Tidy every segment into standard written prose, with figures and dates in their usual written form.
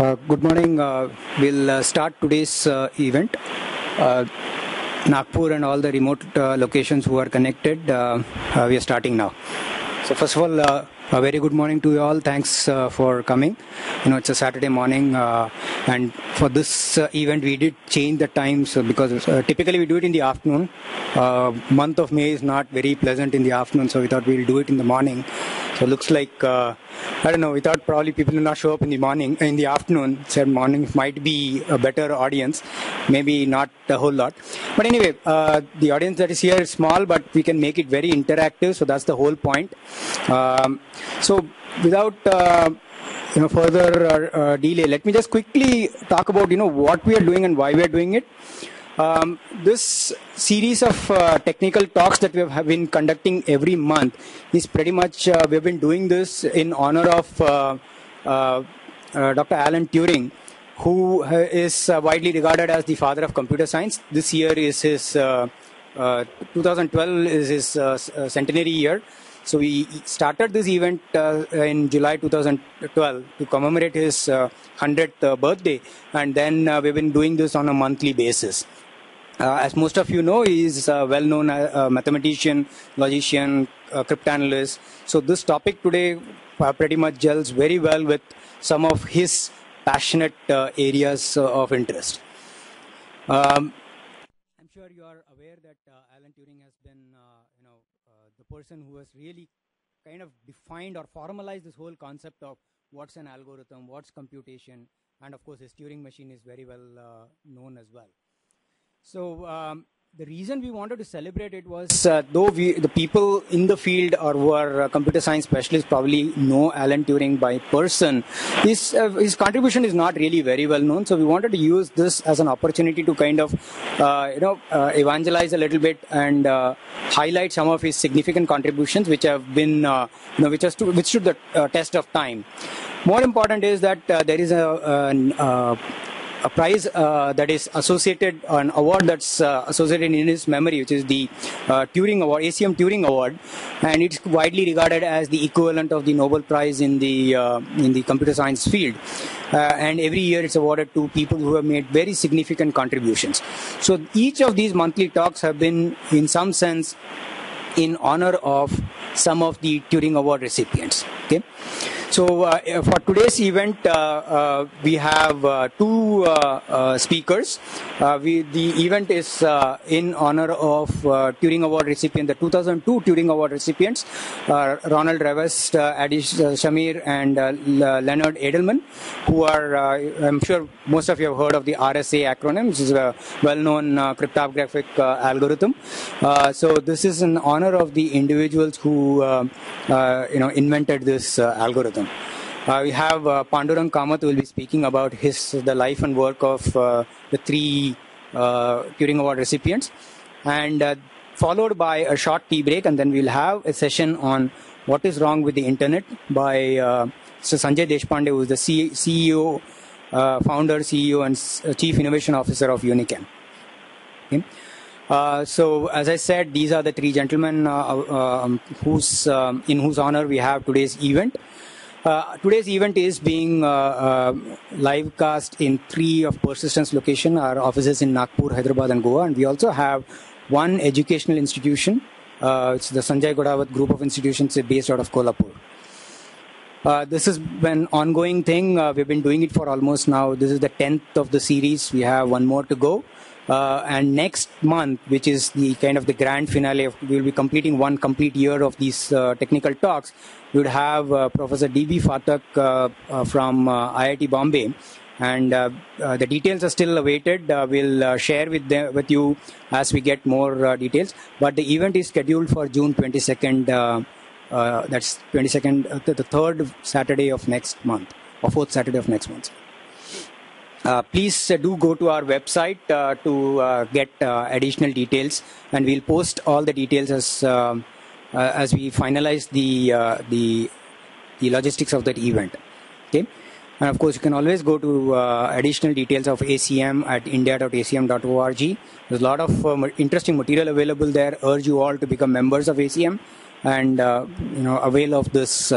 Good morning. We'll start today's event. Nagpur and all the remote locations who are connected, we are starting now. So first of all, a very good morning to you all. Thanks for coming. You know, it's a Saturday morning, and for this event, we did change the times because typically we do it in the afternoon. Month of May is not very pleasant in the afternoon, so we thought we'll do it in the morning. So it looks like, I don't know, we thought probably people will not show up in the morning, in the afternoon. Said morning might be a better audience, maybe not a whole lot. But anyway, the audience that is here is small, but we can make it very interactive. So that's the whole point. So without further delay, let me just quickly talk about what we are doing and why we are doing it. This series of technical talks that we have been conducting every month is pretty much, we have been doing this in honor of Dr. Alan Turing, who is widely regarded as the father of computer science. This year is his, 2012 is his centenary year. So we started this event in July 2012 to commemorate his 100th birthday, and then we've been doing this on a monthly basis. As most of you know, he is a well-known mathematician, logician, cryptanalyst. So this topic today pretty much gels very well with some of his passionate areas of interest. I'm sure you are aware that Alan Turing has been, the person who has really kind of defined or formalized this whole concept of what's an algorithm, what's computation, and of course his Turing machine is very well known as well. So the reason we wanted to celebrate it was, though the people in the field or who are computer science specialists probably know Alan Turing by person, his contribution is not really very well known. So we wanted to use this as an opportunity to kind of, evangelize a little bit and highlight some of his significant contributions, which have been, which stood the test of time. More important is that there is a prize that is associated, an award that's associated in his memory, which is the Turing Award, ACM Turing Award, and it's widely regarded as the equivalent of the Nobel Prize in the computer science field. And every year it's awarded to people who have made very significant contributions. So each of these monthly talks have been, in some sense, in honor of some of the Turing Award recipients. Okay. So for today's event, we have two speakers. The event is in honor of Turing Award recipient, the 2002 Turing Award recipients, Ronald Rivest, Shamir and Leonard Adelman, who are, I'm sure most of you have heard of the RSA acronym, which is a well-known cryptographic algorithm. So this is in honor of the individuals who invented this algorithm. We have Pandurang Kamat, who will be speaking about the life and work of the three Turing Award recipients, and followed by a short tea break, and then we'll have a session on what is wrong with the internet by Sanjay Deshpande, who is the CEO, founder, CEO, and Chief Innovation Officer of Unicam. Okay. So, as I said, these are the three gentlemen in whose honor we have today's event. Today's event is being live cast in 3 of Persistence location, our offices in Nagpur, Hyderabad, and Goa, and we also have one educational institution. It's the Sanjay Godawat group of institutions based out of Kolhapur. This has been an ongoing thing. We've been doing it for almost now. This is the 10th of the series. We have one more to go. And next month, which is the kind of the grand finale, we'll be completing one complete year of these technical talks. We would have Professor D.B. Phatak from IIT Bombay, and the details are still awaited. We'll share with you as we get more details. But the event is scheduled for June 22nd. That's 22nd, the third Saturday of next month, or fourth Saturday of next month. Please do go to our website to get additional details, and we'll post all the details as we finalize the logistics of that event. Okay, and of course you can always go to additional details of ACM at india.acm.org. There's a lot of interesting material available there. Urge you all to become members of ACM and avail of this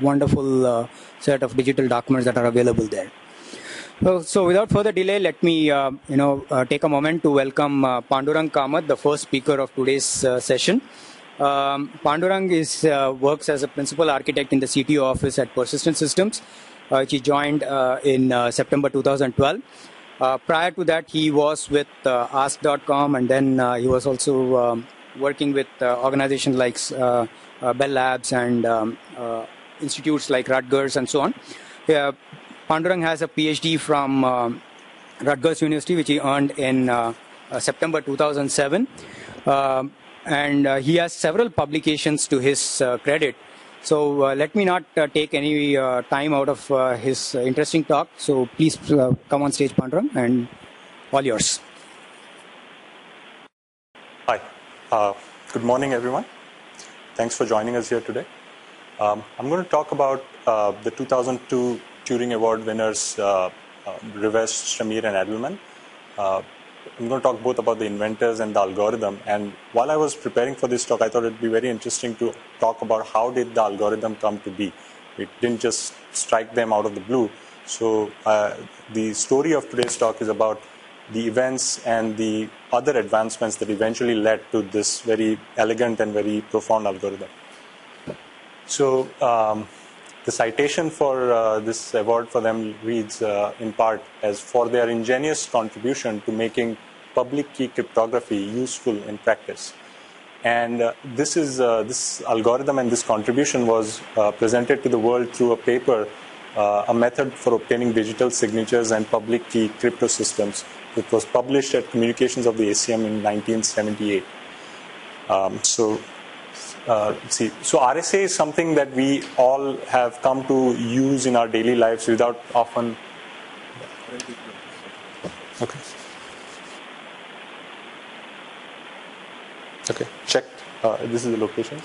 wonderful set of digital documents that are available there. So without further delay, let me take a moment to welcome Pandurang Kamat, the first speaker of today's session. Pandurang works as a principal architect in the CTO office at Persistent Systems, which he joined in September 2012. Prior to that, he was with Ask.com, and then he was also working with organizations like Bell Labs and institutes like Rutgers and so on. Pandurang has a PhD from Rutgers University, which he earned in September 2007. And he has several publications to his credit. So let me not take any time out of his interesting talk. So please come on stage, Pandurang, and all yours. Hi. Good morning, everyone. Thanks for joining us here today. I'm going to talk about the 2002 Turing Award winners, Rivest, Shamir, and Adelman. I'm going to talk both about the inventors and the algorithm. And while I was preparing for this talk, I thought it would be very interesting to talk about how did the algorithm come to be. It didn't just strike them out of the blue. So the story of today's talk is about the events and the other advancements that eventually led to this very elegant and very profound algorithm. So the citation for this award for them reads in part as for their ingenious contribution to making public key cryptography useful in practice. And this algorithm and this contribution was presented to the world through a paper, a method for obtaining digital signatures and public key crypto systems. It was published at Communications of the ACM in 1978. So RSA is something that we all have come to use in our daily lives without often. Okay. Okay. Check. This is the locations.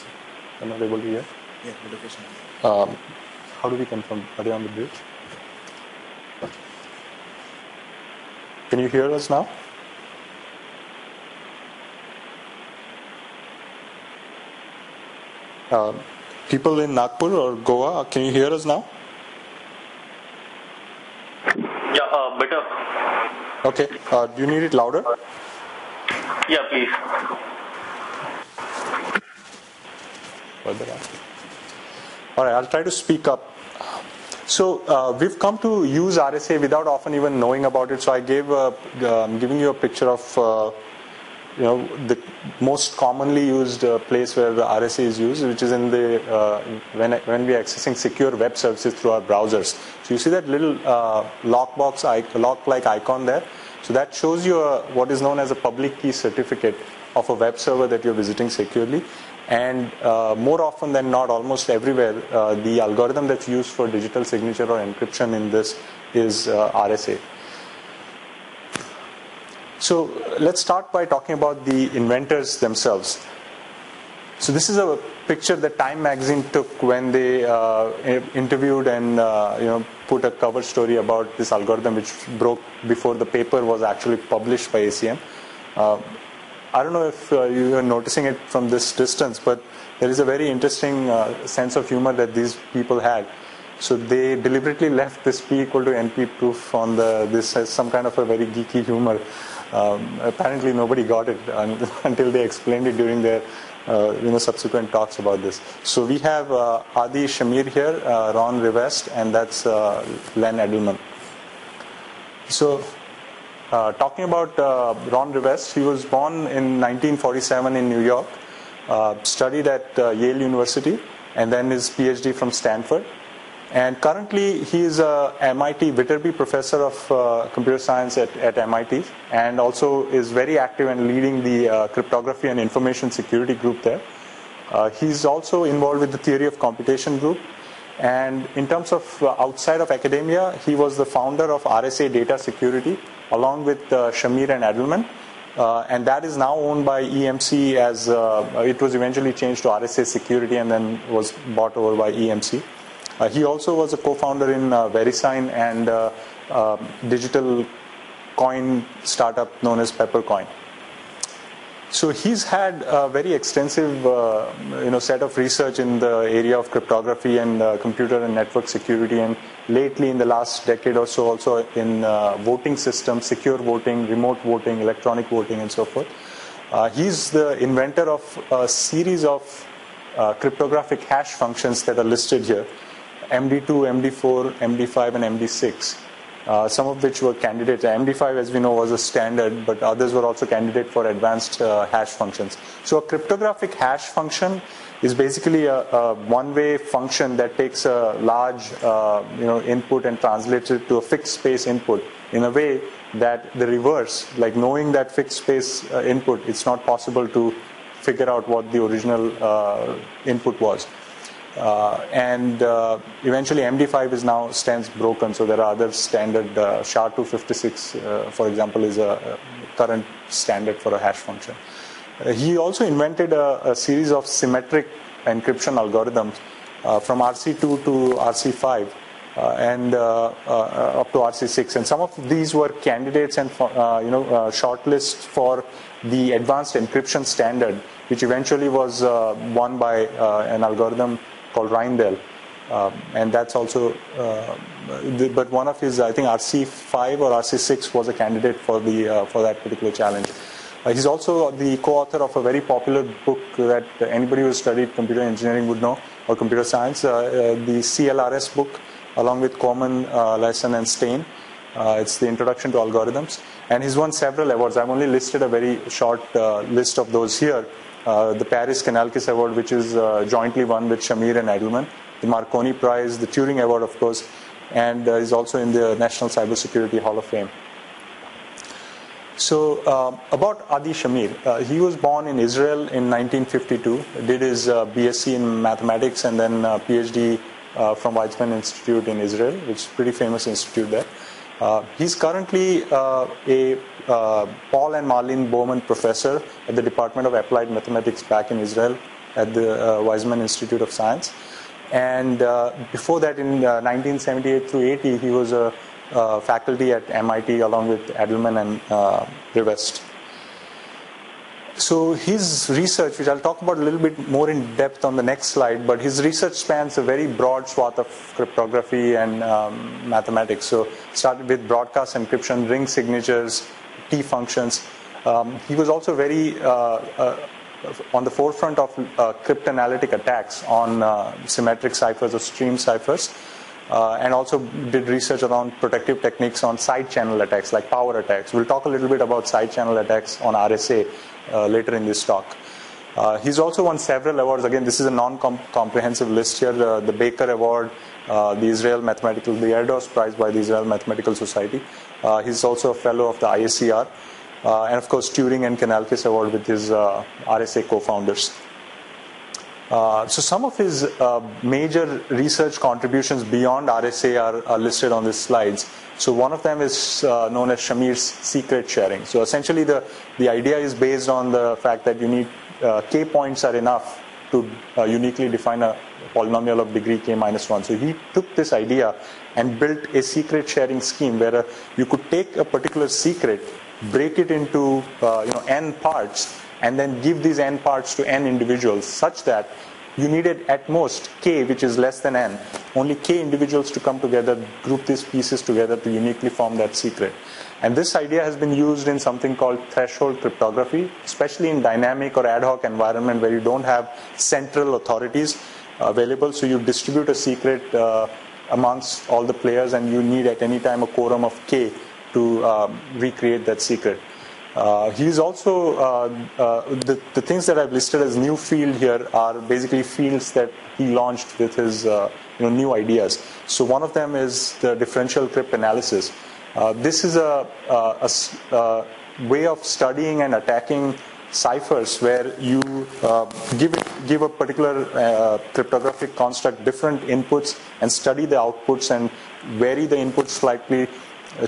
I'm not able to hear. Yeah, the location. How do we confirm? Are they on the bridge? Can you hear us now? People in Nagpur or Goa, can you hear us now? Yeah, better. Okay. Do you need it louder? Yeah, please. All right, I'll try to speak up. So we've come to use RSA without often even knowing about it. So I giving you a picture of the most commonly used place where the RSA is used, which is in the when we are accessing secure web services through our browsers. So you see that little lock-like icon there. So that shows you what is known as a public key certificate of a web server that you're visiting securely. And more often than not, almost everywhere, the algorithm that's used for digital signature or encryption in this is RSA. So let's start by talking about the inventors themselves. So this is a picture that Time magazine took when they interviewed and put a cover story about this algorithm, which broke before the paper was actually published by ACM. I don't know if you are noticing it from this distance, but there is a very interesting sense of humor that these people had. So they deliberately left this P equal to NP proof on this as some kind of a very geeky humor. Apparently nobody got it until they explained it during their subsequent talks about this. So we have Adi Shamir here, Ron Rivest, and that's Len Adelman. So talking about Ron Rivest, he was born in 1947 in New York, studied at Yale University, and then his PhD from Stanford. And currently he is a MIT Viterbi Professor of Computer Science at MIT, and also is very active in leading the Cryptography and Information Security group there. He's also involved with the Theory of Computation group. And in terms of outside of academia, he was the founder of RSA Data Security, along with Shamir and Adelman. And that is now owned by EMC as it was eventually changed to RSA Security and then was bought over by EMC. He also was a co-founder in VeriSign and digital coin startup known as Peppercoin. So he's had a very extensive set of research in the area of cryptography and computer and network security, and lately in the last decade or so also in voting systems, secure voting, remote voting, electronic voting, and so forth. He's the inventor of a series of cryptographic hash functions that are listed here: MD2, MD4, MD5, and MD6. Some of which were candidates. MD5, as we know, was a standard, but others were also candidate for advanced hash functions. So a cryptographic hash function is basically a one-way function that takes a large input and translates it to a fixed space input in a way that the reverse, like knowing that fixed space input, it's not possible to figure out what the original input was. Eventually MD5 is now stands broken, so there are other standard, SHA-256 for example is a current standard for a hash function. He also invented a series of symmetric encryption algorithms from RC2 to RC5 and up to RC6, and some of these were candidates and shortlists for the advanced encryption standard, which eventually was won by an algorithm called Rindell, and that's also but one of his, I think RC5 or RC6 was a candidate for that particular challenge. He's also the co-author of a very popular book that anybody who studied computer engineering would know, or computer science, the CLRS book, along with Coleman, Lesson, and Stein. It's the Introduction to Algorithms, and he's won several awards. I've only listed a very short list of those here. The Paris Canalkis Award, which is jointly won with Shamir and Adelman, the Marconi Prize, the Turing Award, of course, and is also in the National Cybersecurity Hall of Fame. So about Adi Shamir, he was born in Israel in 1952, did his BSc in mathematics and then PhD from Weizmann Institute in Israel, which is a pretty famous institute there. He's currently a Paul and Marlene Bowman professor at the Department of Applied Mathematics back in Israel at the Weizmann Institute of Science. And before that, in 1978 through 80, he was a faculty at MIT along with Adelman and Rivest. So his research, which I'll talk about a little bit more in depth on the next slide, but his research spans a very broad swath of cryptography and mathematics. So started with broadcast encryption, ring signatures, T functions. He was also very on the forefront of cryptanalytic attacks on symmetric ciphers or stream ciphers, and also did research around protective techniques on side channel attacks like power attacks. We'll talk a little bit about side channel attacks on RSA later in this talk. He's also won several awards. Again, this is a non-comprehensive list here. The Baker Award, the Erdos Prize by the Israel Mathematical Society. He's also a fellow of the ISCR. And of course, Turing and Canalkis Award with his RSA co-founders. So some of his major research contributions beyond RSA are listed on these slides. So one of them is known as Shamir's secret sharing. So essentially the idea is based on the fact that you need k points are enough to uniquely define a polynomial of degree k minus 1. So he took this idea and built a secret sharing scheme where you could take a particular secret, break it into n parts, and then give these n parts to n individuals, such that you needed at most k, which is less than n, only k individuals to come together, group these pieces together to uniquely form that secret. And this idea has been used in something called threshold cryptography, especially in dynamic or ad hoc environment where you don't have central authorities available. So you distribute a secret amongst all the players, and you need at any time a quorum of k to recreate that secret. He's also, the things that I've listed as new field here are basically fields that he launched with his new ideas. So one of them is the differential cryptanalysis. This is a way of studying and attacking ciphers where you give a particular cryptographic construct different inputs and study the outputs and vary the inputs slightly,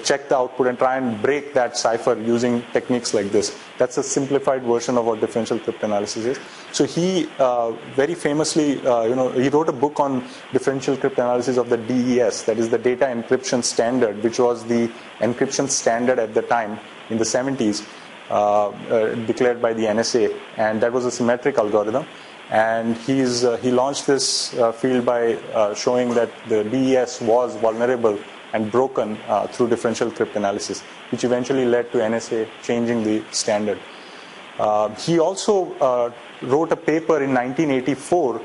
check the output and try and break that cipher using techniques like this. That's a simplified version of what differential cryptanalysis is. So he very famously, he wrote a book on differential cryptanalysis of the DES, that is the data encryption standard, which was the encryption standard at the time in the 70s, declared by the NSA, and that was a symmetric algorithm. And he launched this field by showing that the DES was vulnerable and broken through differential cryptanalysis, which eventually led to NSA changing the standard. He also wrote a paper in 1984.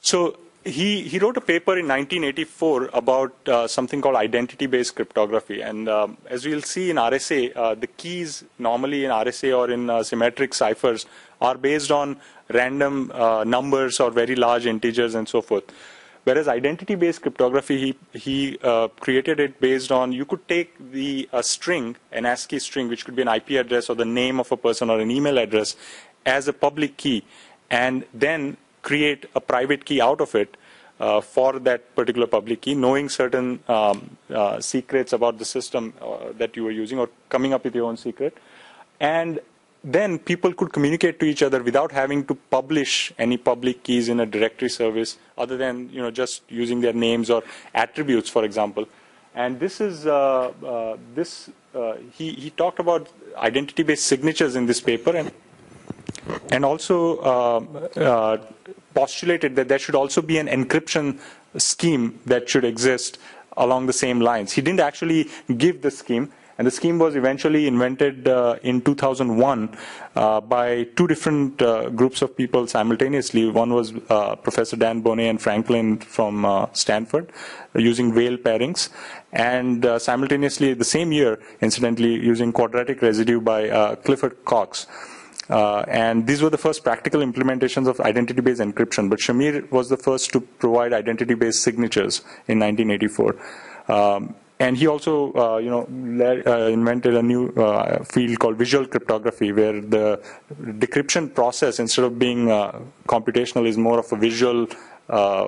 So he wrote a paper in 1984 about something called identity-based cryptography. And as we'll see in RSA, the keys normally in RSA or in symmetric ciphers are based on random numbers or very large integers and so forth. Whereas identity-based cryptography, he created it based on, you could take a string, an ASCII string, which could be an IP address or the name of a person or an email address, as a public key, and then create a private key out of it for that particular public key, knowing certain secrets about the system that you were using, or coming up with your own secret. And then people could communicate to each other without having to publish any public keys in a directory service, other than just using their names or attributes, for example. And this is he talked about identity-based signatures in this paper, and also postulated that there should also be an encryption scheme that should exist along the same lines. He didn't actually give the scheme. And the scheme was eventually invented in 2001 by two different groups of people simultaneously. One was Professor Dan Boneh and Franklin from Stanford, using Weyl pairings. And simultaneously, the same year, incidentally, using quadratic residue by Clifford Cox. And these were the first practical implementations of identity-based encryption. But Shamir was the first to provide identity-based signatures in 1984. And he also, invented a new field called visual cryptography, where the decryption process, instead of being computational, is more of a visual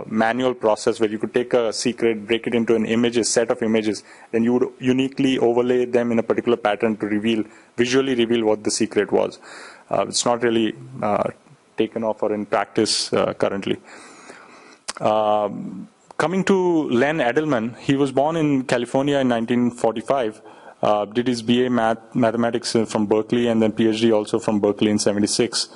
manual process, where you could take a secret, break it into a set of images, then you would uniquely overlay them in a particular pattern to visually reveal what the secret was. It's not really taken off or in practice currently. Coming to Len Adelman, he was born in California in 1945, did his BA mathematics from Berkeley, and then PhD also from Berkeley in 76.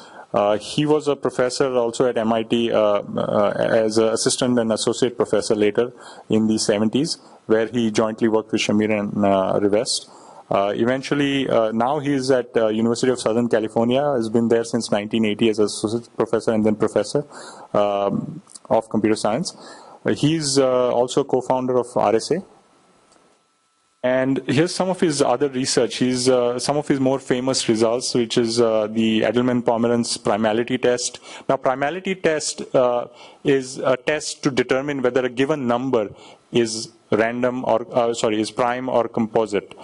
He was a professor also at MIT as an assistant and associate professor later in the 70s, where he jointly worked with Shamir and Rivest. Eventually, now he's at University of Southern California, has been there since 1980 as associate professor and then professor of computer science. He's also co-founder of RSA. And here's some of his other research. Some of his more famous results, which is the Edelman-Pomerance primality test. Now, primality test is a test to determine whether a given number is random or, is prime or composite.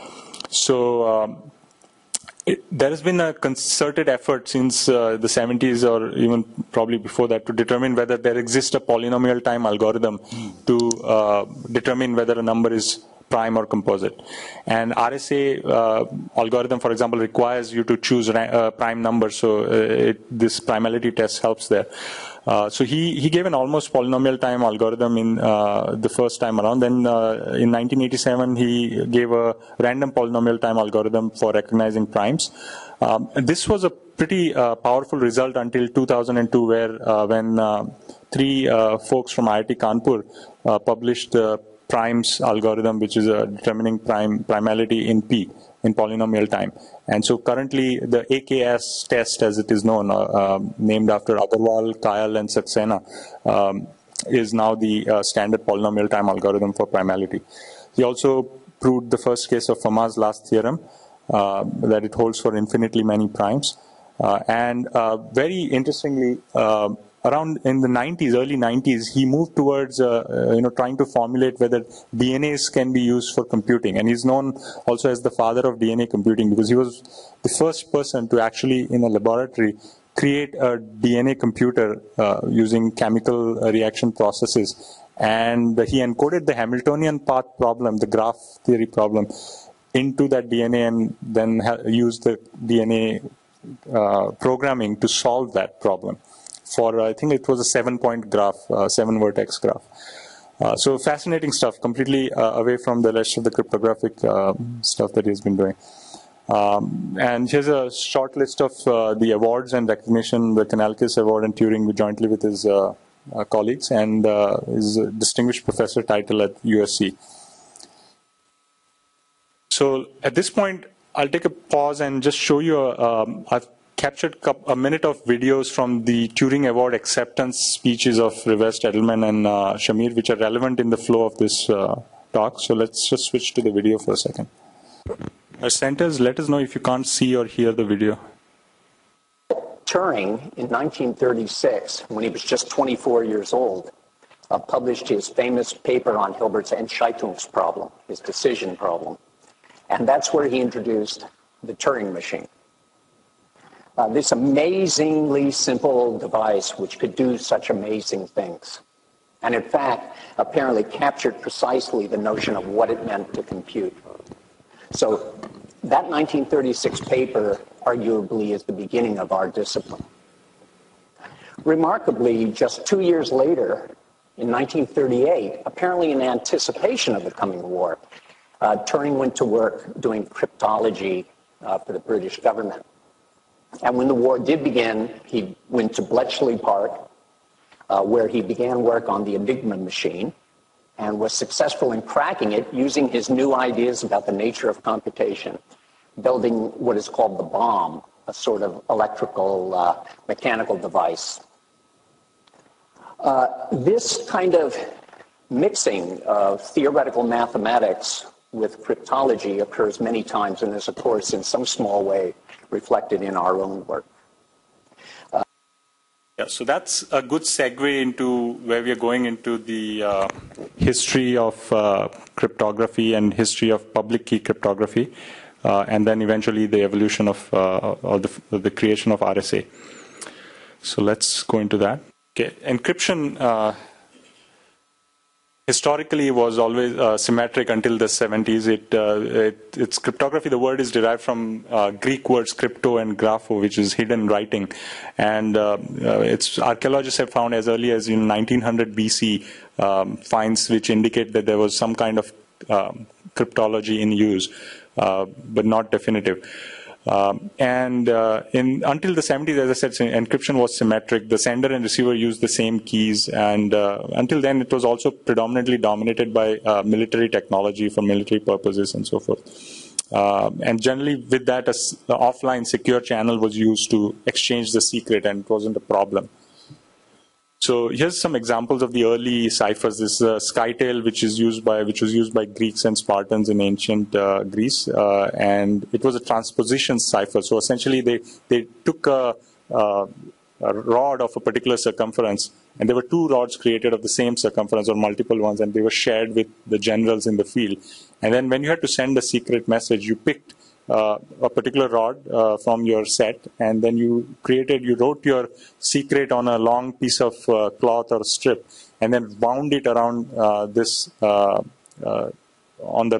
So there has been a concerted effort since the 70s, or even probably before that, to determine whether there exists a polynomial time algorithm to determine whether a number is prime or composite. And RSA algorithm, for example, requires you to choose a prime number, so this primality test helps there. So he gave an almost polynomial time algorithm in the first time around. Then in 1987, he gave a random polynomial time algorithm for recognizing primes. This was a pretty powerful result until 2002, where when three folks from IIT Kanpur published the primes algorithm, which is determining primality in P, in polynomial time. And so currently the AKS test, as it is known, named after Agarwal, Kayal, and Saxena, is now the standard polynomial time algorithm for primality. He also proved the first case of Fermat's last theorem, that it holds for infinitely many primes. And very interestingly, around in the 90s, early 90s, he moved towards trying to formulate whether DNAs can be used for computing. And he's known also as the father of DNA computing, because he was the first person to actually, in a laboratory, create a DNA computer using chemical reaction processes. And he encoded the Hamiltonian path problem, the graph theory problem, into that DNA, and then used the DNA programming to solve that problem. For, I think it was a 7-point graph, 7-vertex graph. So fascinating stuff, completely away from the rest of the cryptographic stuff that he's been doing. And here's a short list of the awards and recognition: the Canalkis Award and Turing jointly with his colleagues, and is a distinguished professor title at USC. So at this point, I'll take a pause and just show you, I've captured a minute of videos from the Turing Award acceptance speeches of Rivest, Edelman, and Shamir, which are relevant in the flow of this talk. So let's just switch to the video for a second. Our centers, let us know if you can't see or hear the video. Turing, in 1936, when he was just 24 years old, published his famous paper on Hilbert's Entscheidungsproblem, his decision problem. And that's where he introduced the Turing machine. This amazingly simple device which could do such amazing things. And in fact, apparently captured precisely the notion of what it meant to compute. So that 1936 paper arguably is the beginning of our discipline. Remarkably, just 2 years later, in 1938, apparently in anticipation of the coming war, Turing went to work doing cryptology for the British government. And when the war did begin, he went to Bletchley Park, where he began work on the Enigma machine and was successful in cracking it using his new ideas about the nature of computation, building what is called the bomb, a sort of electrical, mechanical device. This kind of mixing of theoretical mathematics with cryptology occurs many times and is, of course, in some small way reflected in our own work. Yeah, so that's a good segue into where we are going into the history of cryptography and history of public key cryptography, and then eventually the evolution of or the creation of RSA. So let's go into that. Okay, encryption historically was always symmetric until the 70s. It's cryptography. The word is derived from Greek words crypto and grafo, which is hidden writing. And archaeologists have found as early as in 1900 BC finds which indicate that there was some kind of cryptology in use, but not definitive. Until the 70s, as I said, encryption was symmetric. The sender and receiver used the same keys, and until then, it was also predominantly dominated by military technology for military purposes and so forth. And generally, with that, an offline secure channel was used to exchange the secret, and it wasn't a problem. So here's some examples of the early ciphers. This is Skytail, which was used by Greeks and Spartans in ancient Greece, and it was a transposition cipher. So essentially, they took a rod of a particular circumference, and there were two rods created of the same circumference or multiple ones, and they were shared with the generals in the field. And then when you had to send a secret message, you picked a particular rod from your set, and then you wrote your secret on a long piece of cloth or strip, and then wound it around on the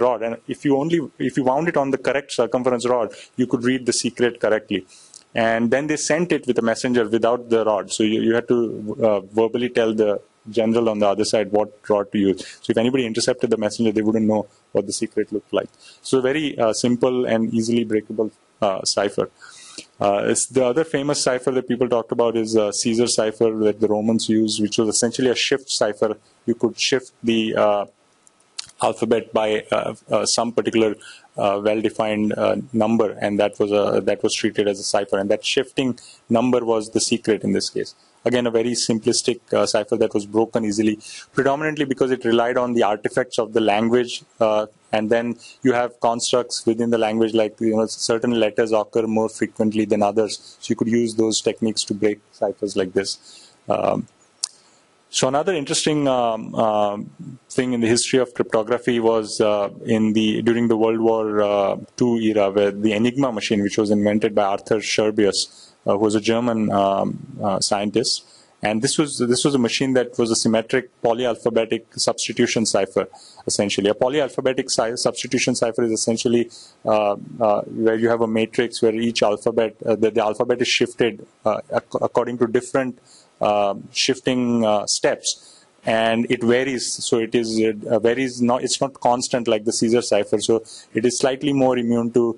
rod. And if you wound it on the correct circumference rod, you could read the secret correctly. And then they sent it with a messenger without the rod. So you had to verbally tell the general on the other side what rod to use. So if anybody intercepted the messenger, they wouldn't know what the secret looked like. So a very simple and easily breakable cipher. The other famous cipher that people talked about is Caesar cipher that the Romans used, which was essentially a shift cipher. You could shift the alphabet by some particular well-defined number, and that was treated as a cipher. And that shifting number was the secret in this case. Again, a very simplistic cipher that was broken easily, predominantly because it relied on the artifacts of the language, and then you have constructs within the language, like certain letters occur more frequently than others. So you could use those techniques to break ciphers like this. So another interesting thing in the history of cryptography was during the World War II era, where the Enigma machine, which was invented by Arthur Scherbius, who was a German scientist, and this was a machine that was a symmetric polyalphabetic substitution cipher. Essentially, a polyalphabetic substitution cipher is essentially where you have a matrix where each alphabet, the alphabet is shifted according to different shifting steps, and it varies. So it is varies. It's not constant like the Caesar cipher. So it is slightly more immune to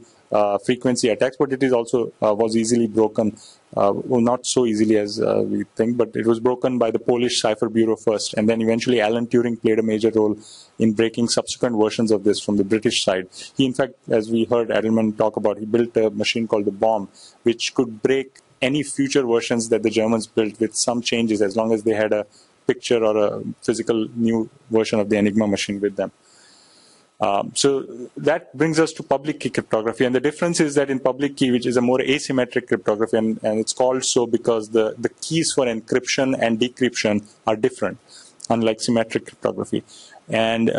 frequency attacks, but it is also was easily broken. Well, not so easily as we think, but it was broken by the Polish Cipher Bureau first, and then eventually Alan Turing played a major role in breaking subsequent versions of this from the British side. He, in fact, as we heard Adelman talk about, he built a machine called the bomb, which could break any future versions that the Germans built with some changes, as long as they had a picture or a physical new version of the Enigma machine with them. So that brings us to public key cryptography. And the difference is that in public key, which is a more asymmetric cryptography, and it's called so because the keys for encryption and decryption are different, unlike symmetric cryptography. And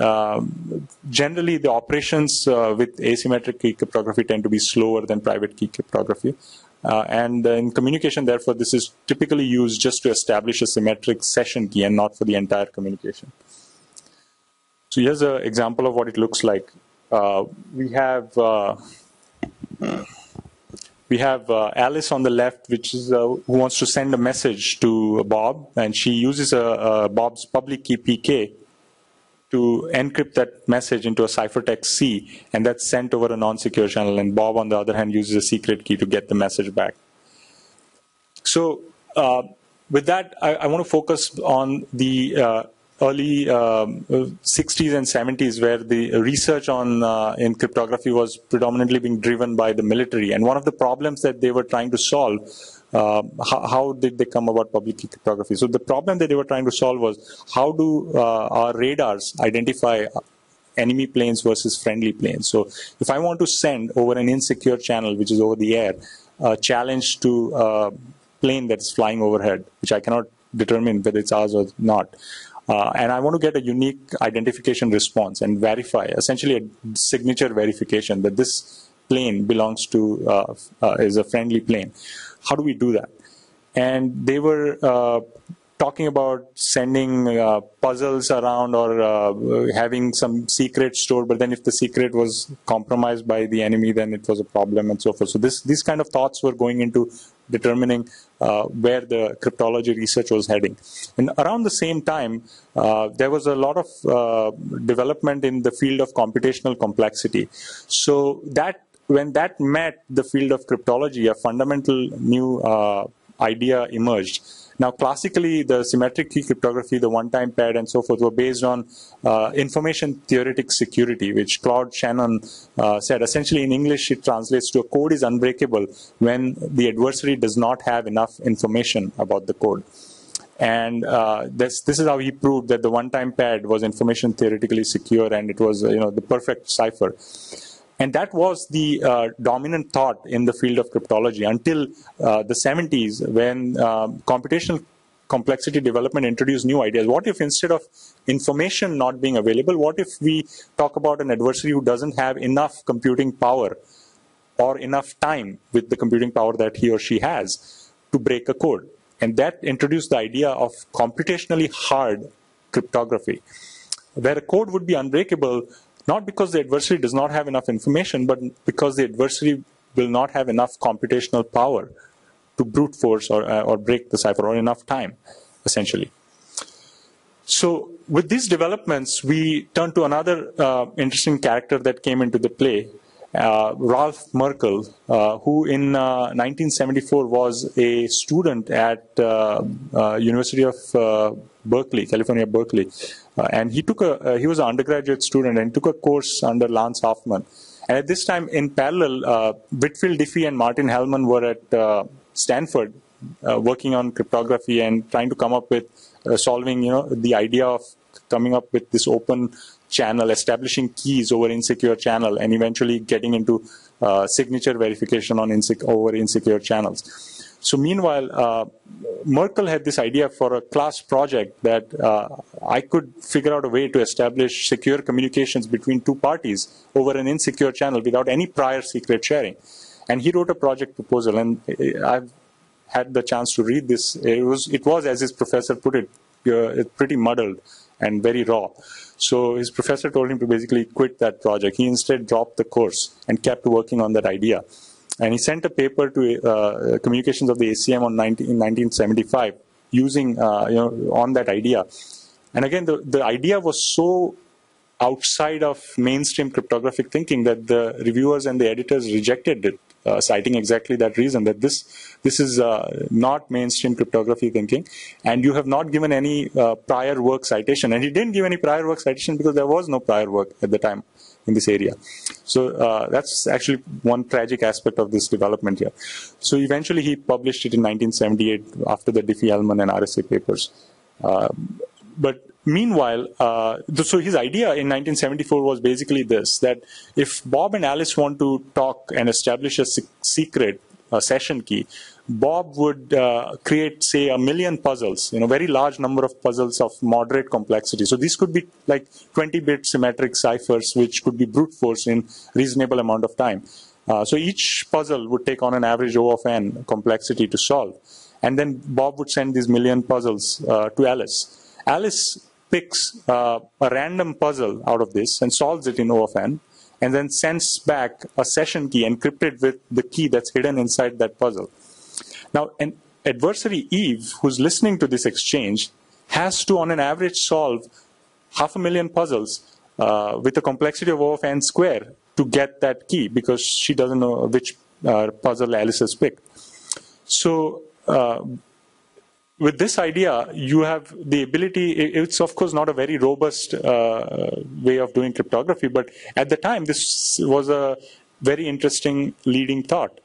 generally, the operations with asymmetric key cryptography tend to be slower than private key cryptography. And in communication, therefore, this is typically used just to establish a symmetric session key and not for the entire communication. So here's an example of what it looks like. We have Alice on the left, which is who wants to send a message to Bob, and she uses Bob's public key PK to encrypt that message into a ciphertext C, and that's sent over a non-secure channel. And Bob, on the other hand, uses a secret key to get the message back. So with that, I want to focus on the early 60s and 70s, where the research on in cryptography was predominantly being driven by the military. And one of the problems that they were trying to solve, how did they come about public key cryptography? So the problem that they were trying to solve was, how do our radars identify enemy planes versus friendly planes? So if I want to send over an insecure channel, which is over the air, a challenge to a plane that's flying overhead, which I cannot determine whether it's ours or not, and I want to get a unique identification response and verify, essentially a signature verification that this plane belongs to, is a friendly plane. How do we do that? And they were talking about sending puzzles around or having some secret stored, but then if the secret was compromised by the enemy, then it was a problem and so forth. So these kind of thoughts were going into determining where the cryptology research was heading. And around the same time, there was a lot of development in the field of computational complexity. So that when that met the field of cryptology, a fundamental new idea emerged. Now, classically, the symmetric key cryptography, the one-time pad, and so forth were based on information theoretic security, which Claude Shannon said. Essentially, in English, it translates to a code is unbreakable when the adversary does not have enough information about the code. And this is how he proved that the one-time pad was information theoretically secure, and it was the perfect cipher. And that was the dominant thought in the field of cryptology until the 70s, when computational complexity development introduced new ideas. What if instead of information not being available, what if we talk about an adversary who doesn't have enough computing power or enough time with the computing power that he or she has to break a code? And that introduced the idea of computationally hard cryptography, where a code would be unbreakable not because the adversary does not have enough information, but because the adversary will not have enough computational power to brute force or break the cipher, or enough time, essentially. So with these developments, we turn to another interesting character that came into the play, Ralph Merkle, who in 1974 was a student at University of Berkeley, California, Berkeley. And he was an undergraduate student and took a course under Lance Hoffman. And at this time, in parallel, Whitfield Diffie and Martin Hellman were at Stanford working on cryptography and trying to come up with solving, the idea of coming up with this open channel, establishing keys over insecure channel, and eventually getting into signature verification on over insecure channels. So meanwhile, Merkle had this idea for a class project that I could figure out a way to establish secure communications between two parties over an insecure channel without any prior secret sharing. And he wrote a project proposal, and I've had the chance to read this. It was as his professor put it, pretty muddled and very raw. So his professor told him to basically quit that project. He instead dropped the course and kept working on that idea. And he sent a paper to Communications of the ACM in 1975 using, on that idea. And again, the idea was so outside of mainstream cryptographic thinking that the reviewers and the editors rejected it, citing exactly that reason, that this is not mainstream cryptography thinking, and you have not given any prior work citation. And he didn't give any prior work citation because there was no prior work at the time in this area. So that's actually one tragic aspect of this development here. So eventually he published it in 1978 after the Diffie-Hellman and RSA papers. But meanwhile, so his idea in 1974 was basically this, that if Bob and Alice want to talk and establish a secret session key, Bob would create, say, 1 million puzzles, very large number of puzzles of moderate complexity. So these could be like 20-bit symmetric ciphers, which could be brute force in reasonable amount of time. So each puzzle would take on an average O of n complexity to solve. And then Bob would send these 1 million puzzles to Alice. Alice picks a random puzzle out of this and solves it in O of n, and then sends back a session key encrypted with the key that's hidden inside that puzzle. Now, an adversary, Eve, who's listening to this exchange, has to, on an average, solve 500,000 puzzles with a complexity of O of n square to get that key, because she doesn't know which puzzle Alice has picked. So, with this idea, you have the ability, it's of course not a very robust way of doing cryptography, but at the time, this was a very interesting leading thought.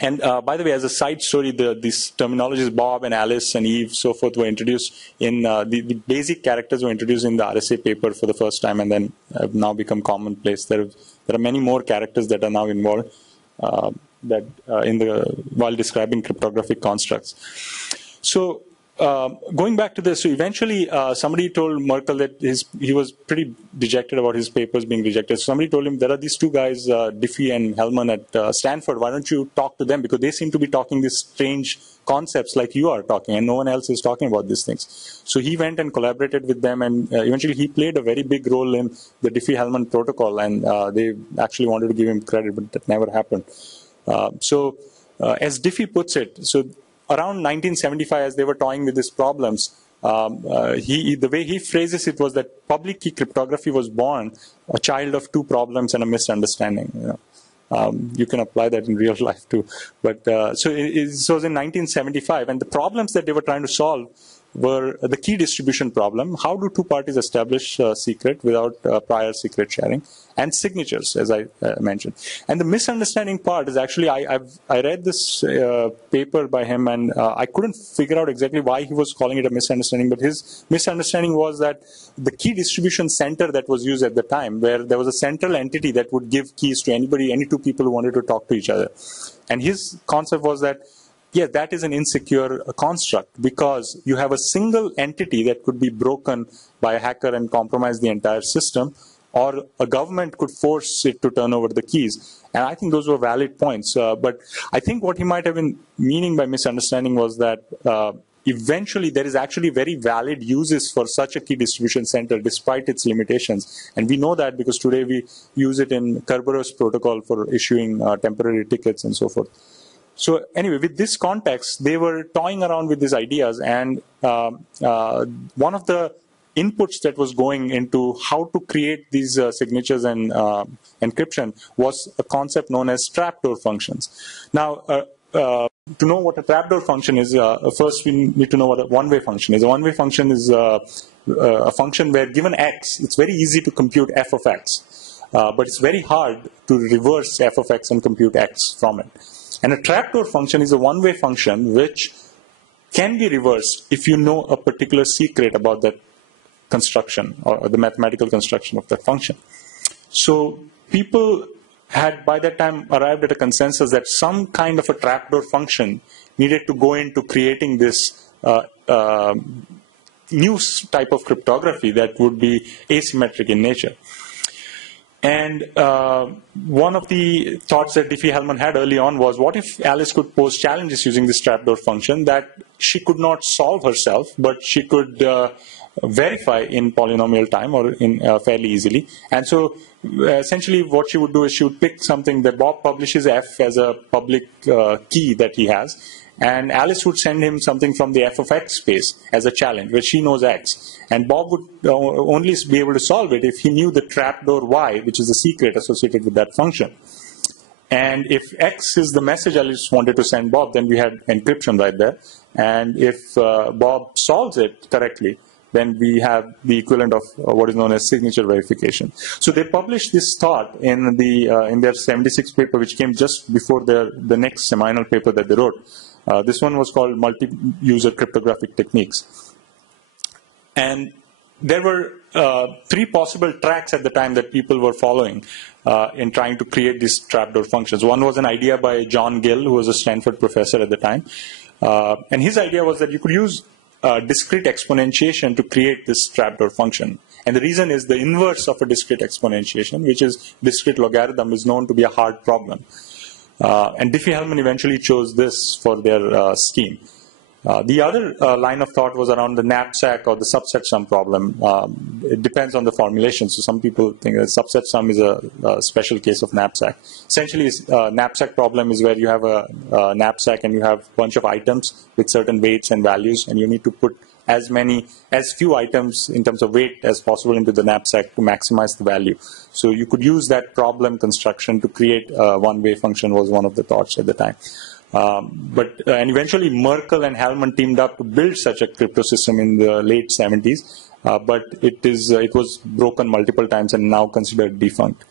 And by the way, as a side story, these terminologies, Bob and Alice and Eve, so forth, were introduced in, the basic characters were introduced in the RSA paper for the first time, and then have now become commonplace. There are many more characters that are now involved while describing cryptographic constructs. So going back to this, so eventually somebody told Merkle that he was pretty dejected about his papers being rejected. So somebody told him, there are these two guys, Diffie and Hellman at Stanford, why don't you talk to them? Because they seem to be talking these strange concepts like you are talking, and no one else is talking about these things. So he went and collaborated with them, and eventually he played a very big role in the Diffie-Hellman protocol, and they actually wanted to give him credit, but that never happened. So as Diffie puts it, so around 1975, as they were toying with these problems, the way he phrases it was that public key cryptography was born a child of two problems and a misunderstanding. You can apply that in real life too. But so it was in 1975, and the problems that they were trying to solve were the key distribution problem. How do two parties establish a secret without prior secret sharing? And signatures, as I mentioned. And the misunderstanding part is actually, I read this paper by him, and I couldn't figure out exactly why he was calling it a misunderstanding, but his misunderstanding was that the key distribution center that was used at the time, where there was a central entity that would give keys to anybody, any two people who wanted to talk to each other. And his concept was that, yeah, that is an insecure construct, because you have a single entity that could be broken by a hacker and compromise the entire system, or a government could force it to turn over the keys. And I think those were valid points. But I think what he might have been meaning by misunderstanding was that eventually there is actually very valid uses for such a key distribution center despite its limitations. And we know that because today we use it in Kerberos protocol for issuing temporary tickets and so forth. So anyway, with this context, they were toying around with these ideas, and one of the inputs that was going into how to create these signatures and encryption was a concept known as trapdoor functions. Now, to know what a trapdoor function is, first we need to know what a one-way function is. A one-way function is a function where, given x, it's very easy to compute f of x, but it's very hard to reverse f of x and compute x from it. And a trapdoor function is a one-way function which can be reversed if you know a particular secret about that construction or the mathematical construction of that function. So people had by that time arrived at a consensus that some kind of a trapdoor function needed to go into creating this new type of cryptography that would be asymmetric in nature. And one of the thoughts that Diffie-Hellman had early on was, what if Alice could pose challenges using this trapdoor function that she could not solve herself, but she could verify in polynomial time or in fairly easily. And so essentially what she would do is she would pick something that Bob publishes F as a public key that he has, and Alice would send him something from the f of x space as a challenge, where she knows x. And Bob would only be able to solve it if he knew the trapdoor y, which is the secret associated with that function. And if x is the message Alice wanted to send Bob, then we had encryption right there. And if Bob solves it correctly, then we have the equivalent of what is known as signature verification. So they published this thought in their 76 paper, which came just before the next seminal paper that they wrote. This one was called Multi-User Cryptographic Techniques. And there were 3 possible tracks at the time that people were following in trying to create these trapdoor functions. One was an idea by John Gill, who was a Stanford professor at the time. And his idea was that you could use discrete exponentiation to create this trapdoor function. And the reason is the inverse of a discrete exponentiation, which is discrete logarithm, is known to be a hard problem. And Diffie-Hellman eventually chose this for their scheme. The other line of thought was around the knapsack or the subset-sum problem. It depends on the formulation. So some people think that subset-sum is a special case of knapsack. Essentially, knapsack problem is where you have a knapsack and you have a bunch of items with certain weights and values, and you need to put as few items in terms of weight as possible into the knapsack to maximize the value. So you could use that problem construction to create a one-way function was one of the thoughts at the time. And eventually Merkle-Hellman teamed up to build such a crypto system in the late 70s, but it was broken multiple times and now considered defunct.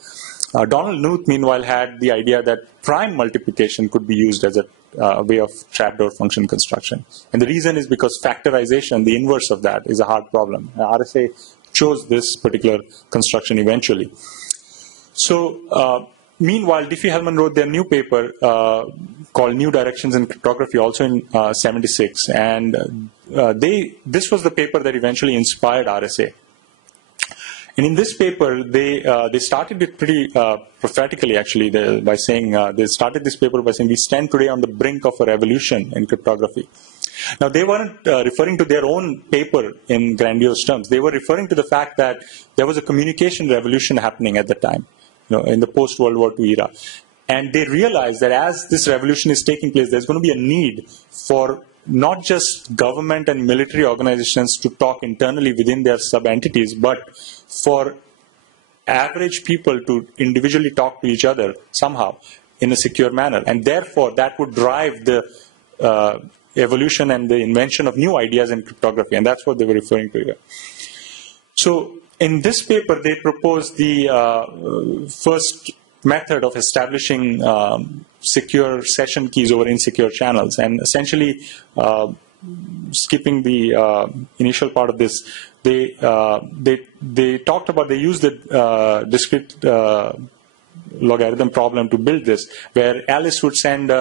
Donald Knuth, meanwhile, had the idea that prime multiplication could be used as a way of trapdoor function construction. And the reason is because factorization, the inverse of that, is a hard problem. RSA chose this particular construction eventually. So, meanwhile, Diffie-Hellman wrote their new paper called New Directions in Cryptography, also in 76. And this was the paper that eventually inspired RSA. And in this paper, they started it pretty prophetically, actually, by saying, they started this paper by saying, we stand today on the brink of a revolution in cryptography. Now, they weren't referring to their own paper in grandiose terms. They were referring to the fact that there was a communication revolution happening at the time, in the post-World War II era. And they realized that as this revolution is taking place, there's going to be a need for not just government and military organizations to talk internally within their sub-entities, but for average people to individually talk to each other somehow in a secure manner. And therefore, that would drive the evolution and the invention of new ideas in cryptography. And that's what they were referring to here. So in this paper, they proposed the first method of establishing secure session keys over insecure channels. And essentially, skipping the initial part of this, they talked about, they used the discrete logarithm problem to build this, where Alice would send,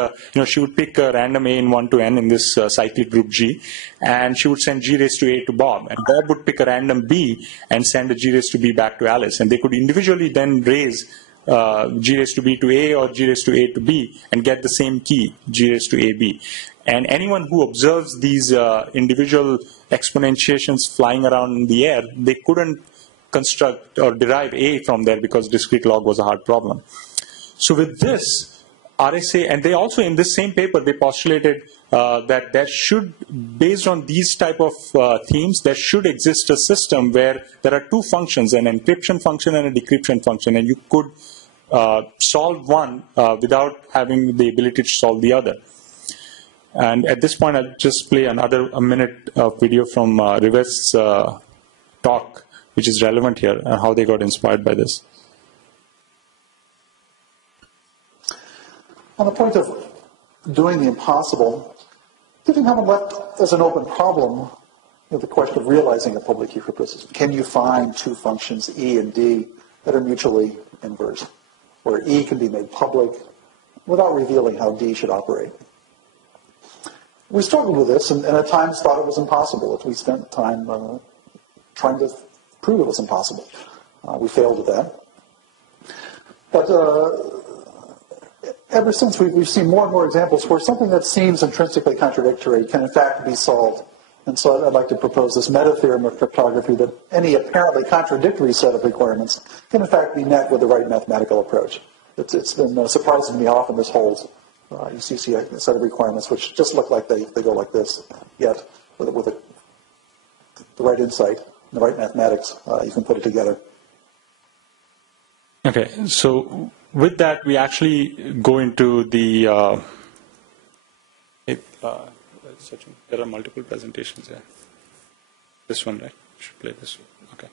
she would pick a random a in 1 to n in this cyclic group G, and she would send G raised to a to Bob, and Bob would pick a random b and send a G raised to b back to Alice, and they could individually then raise G raised to b to a or G raised to a to b and get the same key, G raised to ab. And anyone who observes these individual exponentiations flying around in the air, they couldn't construct or derive a from there because discrete log was a hard problem. So with this, RSA, and they also in this same paper, they postulated that there should, based on these type of themes, there should exist a system where there are two functions, an encryption function and a decryption function, and you could solve one without having the ability to solve the other. And at this point, I'll just play a minute of video from Rivest's talk, which is relevant here, and how they got inspired by this. On the point of doing the impossible, Diffie-Hellman left as an open problem the question of realizing a public key crypto system. Can you find two functions, E and D, that are mutually inverse, where E can be made public without revealing how D should operate? We struggled with this, and at times thought it was impossible. We spent time trying to prove it was impossible. We failed at that. But ever since, we've seen more and more examples where something that seems intrinsically contradictory can in fact be solved. And so I'd like to propose this meta-theorem of cryptography that any apparently contradictory set of requirements can in fact be met with the right mathematical approach. It's been surprising me how often this holds. You see a set of requirements which just look like they go like this, yet with the right insight, the right mathematics, you can put it together. Okay, so with that, we actually go into the, there are multiple presentations here. This one, right? Should play this one. Okay.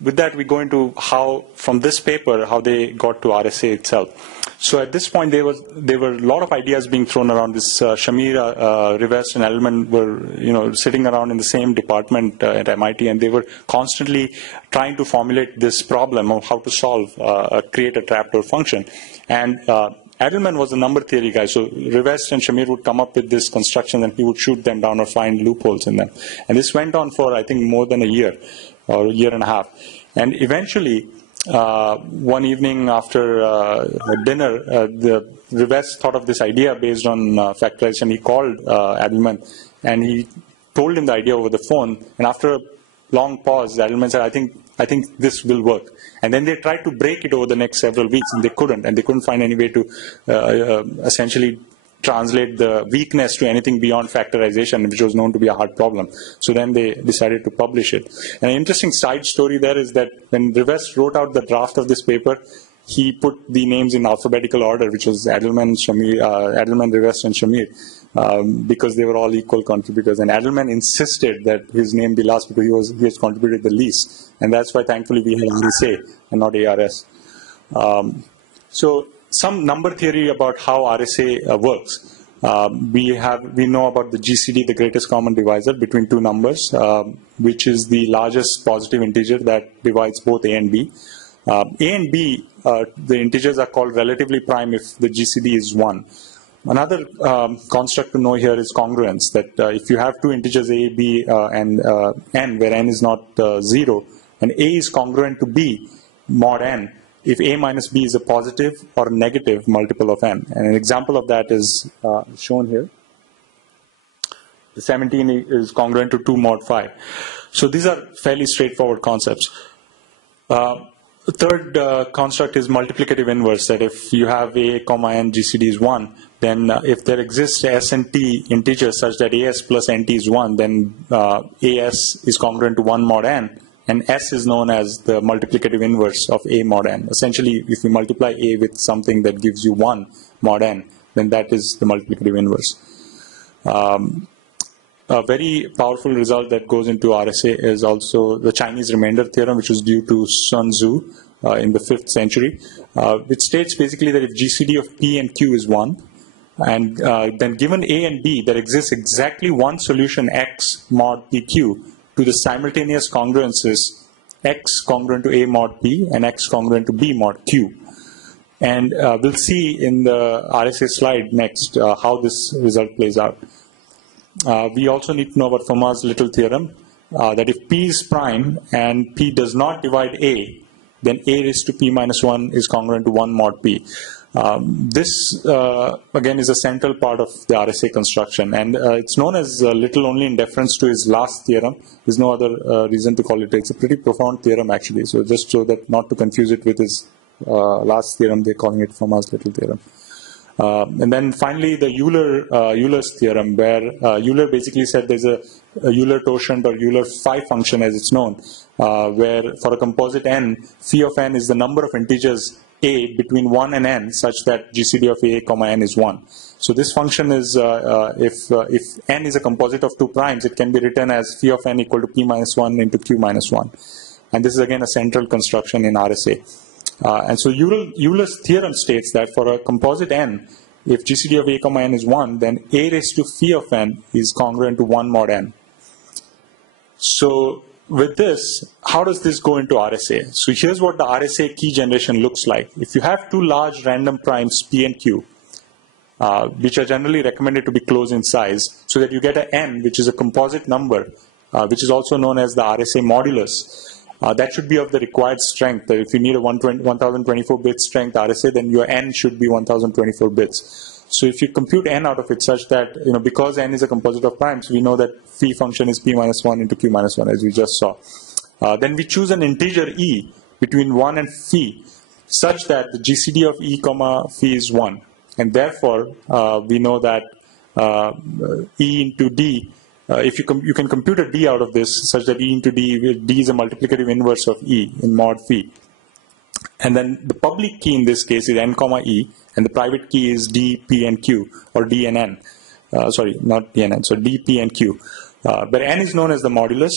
With that, we go into how, from this paper, how they got to RSA itself. So at this point, there were a lot of ideas being thrown around. This Shamir, Rivest, and Adelman were, sitting around in the same department at MIT, and they were constantly trying to formulate this problem of how to solve, create a trapdoor function. And Adelman was a number theory guy, so Rivest and Shamir would come up with this construction, and he would shoot them down or find loopholes in them. And this went on for, I think, more than a year, or a year and a half. And eventually, one evening after dinner, the Rivest thought of this idea based on factorization. He called Adelman, and he told him the idea over the phone. And after a long pause, Adelman said, I think this will work. And then they tried to break it over the next several weeks, and they couldn't find any way to essentially translate the weakness to anything beyond factorization, which was known to be a hard problem. So then they decided to publish it. And an interesting side story there is that when Rivest wrote out the draft of this paper, he put the names in alphabetical order, which was Adelman, Rivest, and Shamir, because they were all equal contributors. And Adelman insisted that his name be last because he has contributed the least. And that's why, thankfully, we have RSA and not ARS. So some number theory about how RSA works. We know about the GCD, the greatest common divisor, between two numbers, which is the largest positive integer that divides both A and B. A and B, the integers are called relatively prime if the GCD is 1. Another construct to know here is congruence, that if you have two integers A, B, and n, where n is not 0, and A is congruent to B mod n, if A minus B is a positive or negative multiple of n. And an example of that is shown here. The 17 is congruent to 2 mod 5. So these are fairly straightforward concepts. The third construct is multiplicative inverse, that if you have A, n, GCD is 1, then if there exists S and T integers such that AS plus NT is 1, then AS is congruent to 1 mod n, and S is known as the multiplicative inverse of A mod n. Essentially, if you multiply A with something that gives you 1 mod n, then that is the multiplicative inverse. A very powerful result that goes into RSA is also the Chinese remainder theorem, which was due to Sun Tzu in the 5th century, which states basically that if GCD of P and Q is 1, and then given A and B, there exists exactly one solution X mod PQ to the simultaneous congruences X congruent to A mod P and X congruent to B mod Q. And we'll see in the RSA slide next how this result plays out. We also need to know about Fermat's little theorem, that if P is prime and P does not divide A, then A raised to P minus 1 is congruent to 1 mod P. This, again, is a central part of the RSA construction, and it's known as little only in deference to his last theorem. There's no other reason to call it. It's a pretty profound theorem, actually, so just so that not to confuse it with his last theorem, they're calling it Fermat's little theorem. And then finally, the Euler's theorem, where Euler basically said there's a Euler totient or Euler phi function, as it's known, where for a composite n, phi of n is the number of integers a between 1 and n, such that GCD of a, n is 1. So this function is, if n is a composite of two primes, it can be written as phi of n equal to p minus 1 into q minus 1. And this is again a central construction in RSA. And so Euler's theorem states that for a composite n, if GCD of a, n is 1, then a raised to phi of n is congruent to 1 mod n. So with this, how does this go into RSA? So here's what the RSA key generation looks like. If you have two large random primes p and q, which are generally recommended to be close in size, so that you get an n, which is a composite number, which is also known as the RSA modulus. That should be of the required strength. If you need a 1024-bit strength RSA, then your n should be 1024 bits. So if you compute n out of it such that, because n is a composite of primes, we know that phi function is p minus 1 into q minus 1, as we just saw. Then we choose an integer e between 1 and phi, such that the GCD of e, phi is 1. and therefore we know that E into D, if you can compute a D out of this such that E into D, D is a multiplicative inverse of E in mod phi. And then the public key in this case is n comma E, and the private key is D, P, and Q, or D and N. Sorry, not D and N, so D, P, and Q. But N is known as the modulus,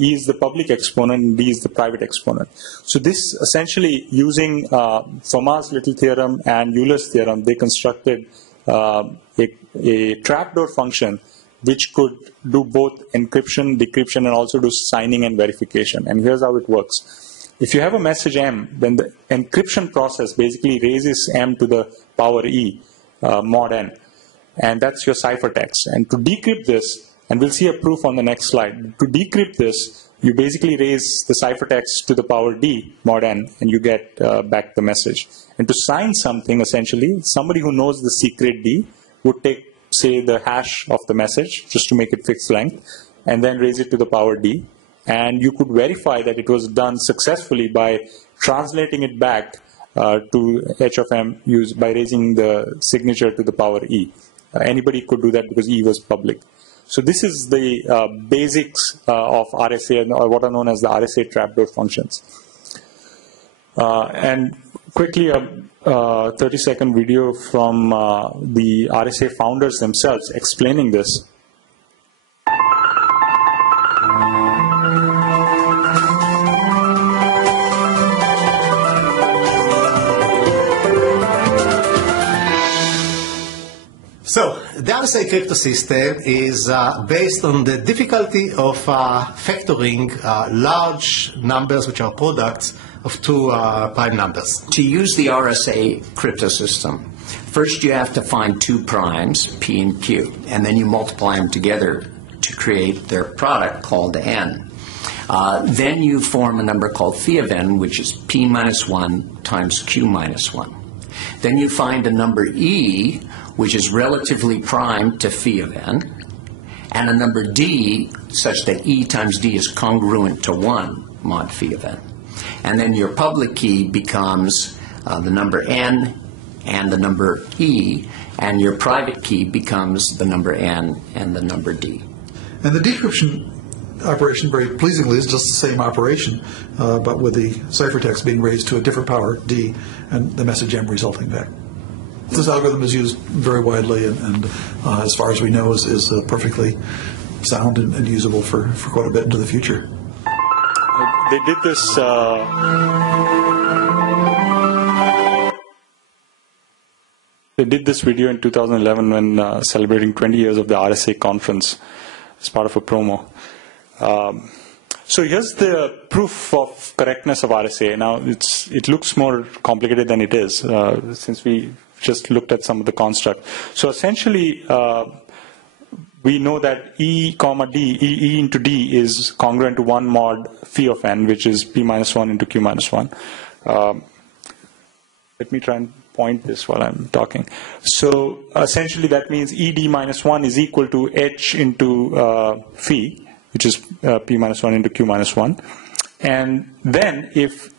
E is the public exponent, and D is the private exponent. So this essentially, using Fermat's little theorem and Euler's theorem, they constructed a trapdoor function which could do both encryption, decryption, and also do signing and verification. And here's how it works. If you have a message M, then the encryption process basically raises M to the power E, mod N. And that's your ciphertext. And to decrypt this, and we'll see a proof on the next slide, to decrypt this, you basically raise the ciphertext to the power D, mod N, and you get back the message. And to sign something, essentially, somebody who knows the secret D would take, say, the hash of the message, just to make it fixed length, and then raise it to the power D. And you could verify that it was done successfully by translating it back to H of M by raising the signature to the power E. Anybody could do that because E was public. So this is the basics of RSA, or what are known as the RSA trapdoor functions. And quickly, a 30-second video from the RSA founders themselves explaining this. So, the RSA crypto system is based on the difficulty of factoring large numbers which are products of two prime numbers. To use the RSA crypto system, first you have to find two primes, P and Q, and then you multiply them together to create their product called N. Then you form a number called phi of N, which is P minus 1 times Q minus 1. Then you find a number E, which is relatively prime to phi of N, and a number D such that E times D is congruent to 1 mod phi of N. And then your public key becomes the number N and the number E, and your private key becomes the number N and the number D. And the decryption operation, very pleasingly, is just the same operation, but with the ciphertext being raised to a different power, D, and the message M resulting back. This algorithm is used very widely, and as far as we know, is perfectly sound and usable for quite a bit into the future. They did this. They did this video in 2011 when celebrating 20 years of the RSA conference as part of a promo. So here's the proof of correctness of RSA. Now it looks more complicated than it is, since we just looked at some of the construct. So essentially, we know that E comma D, E into D is congruent to 1 mod phi of N, which is P minus 1 into Q minus 1. Let me try and point this while I'm talking. So essentially that means ED minus 1 is equal to H into phi, which is P minus 1 into Q minus 1. And then if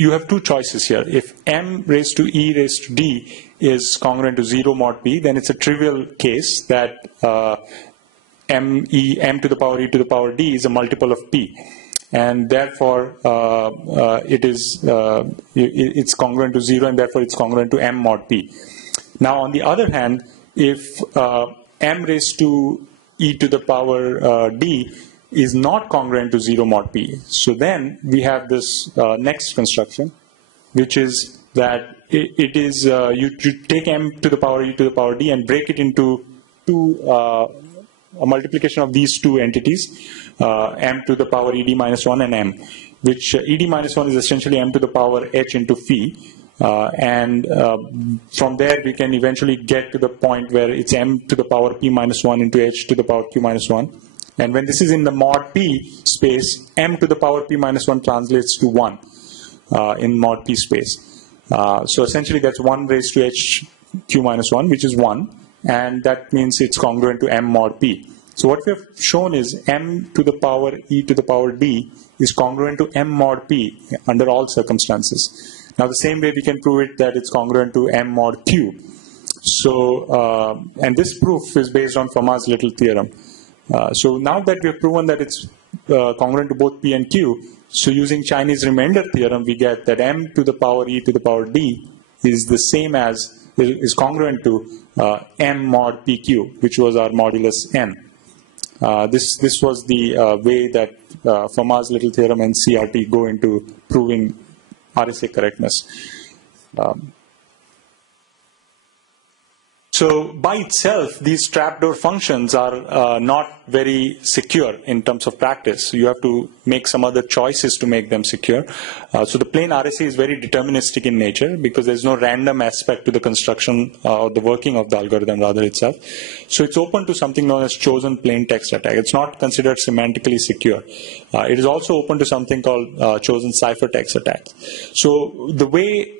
you have two choices here. If M raised to E raised to D is congruent to 0 mod P, then it's a trivial case that M to the power E to the power D is a multiple of P. And therefore, it's congruent to 0, and therefore it's congruent to M mod P. Now, on the other hand, if M raised to E to the power D is not congruent to 0 mod P. So then we have this next construction, which is that it is, you take M to the power E to the power D and break it into a multiplication of these two entities, M to the power ED minus 1 and M, which ED minus 1 is essentially M to the power H into phi. From there we can eventually get to the point where it's M to the power P minus 1 into H to the power Q minus 1. And when this is in the mod P space, M to the power P minus 1 translates to 1 in mod P space. So essentially that's 1 raised to H Q minus 1, which is 1. And that means it's congruent to M mod P. So what we have shown is M to the power E to the power D is congruent to M mod P under all circumstances. Now the same way we can prove it that it's congruent to M mod Q. So, and this proof is based on Fermat's little theorem. So now that we have proven that it's congruent to both P and Q, so using Chinese remainder theorem, we get that m to the power e to the power d is the same as, is congruent to m mod pq, which was our modulus n. This was the way that Fermat's little theorem and CRT go into proving RSA correctness. So by itself, these trapdoor functions are not very secure in terms of practice. You have to make some other choices to make them secure. So the plain RSA is very deterministic in nature because there's no random aspect to the construction or the working of the algorithm rather itself. So it's open to something known as chosen plain text attack. It's not considered semantically secure. It is also open to something called chosen ciphertext attack. So the way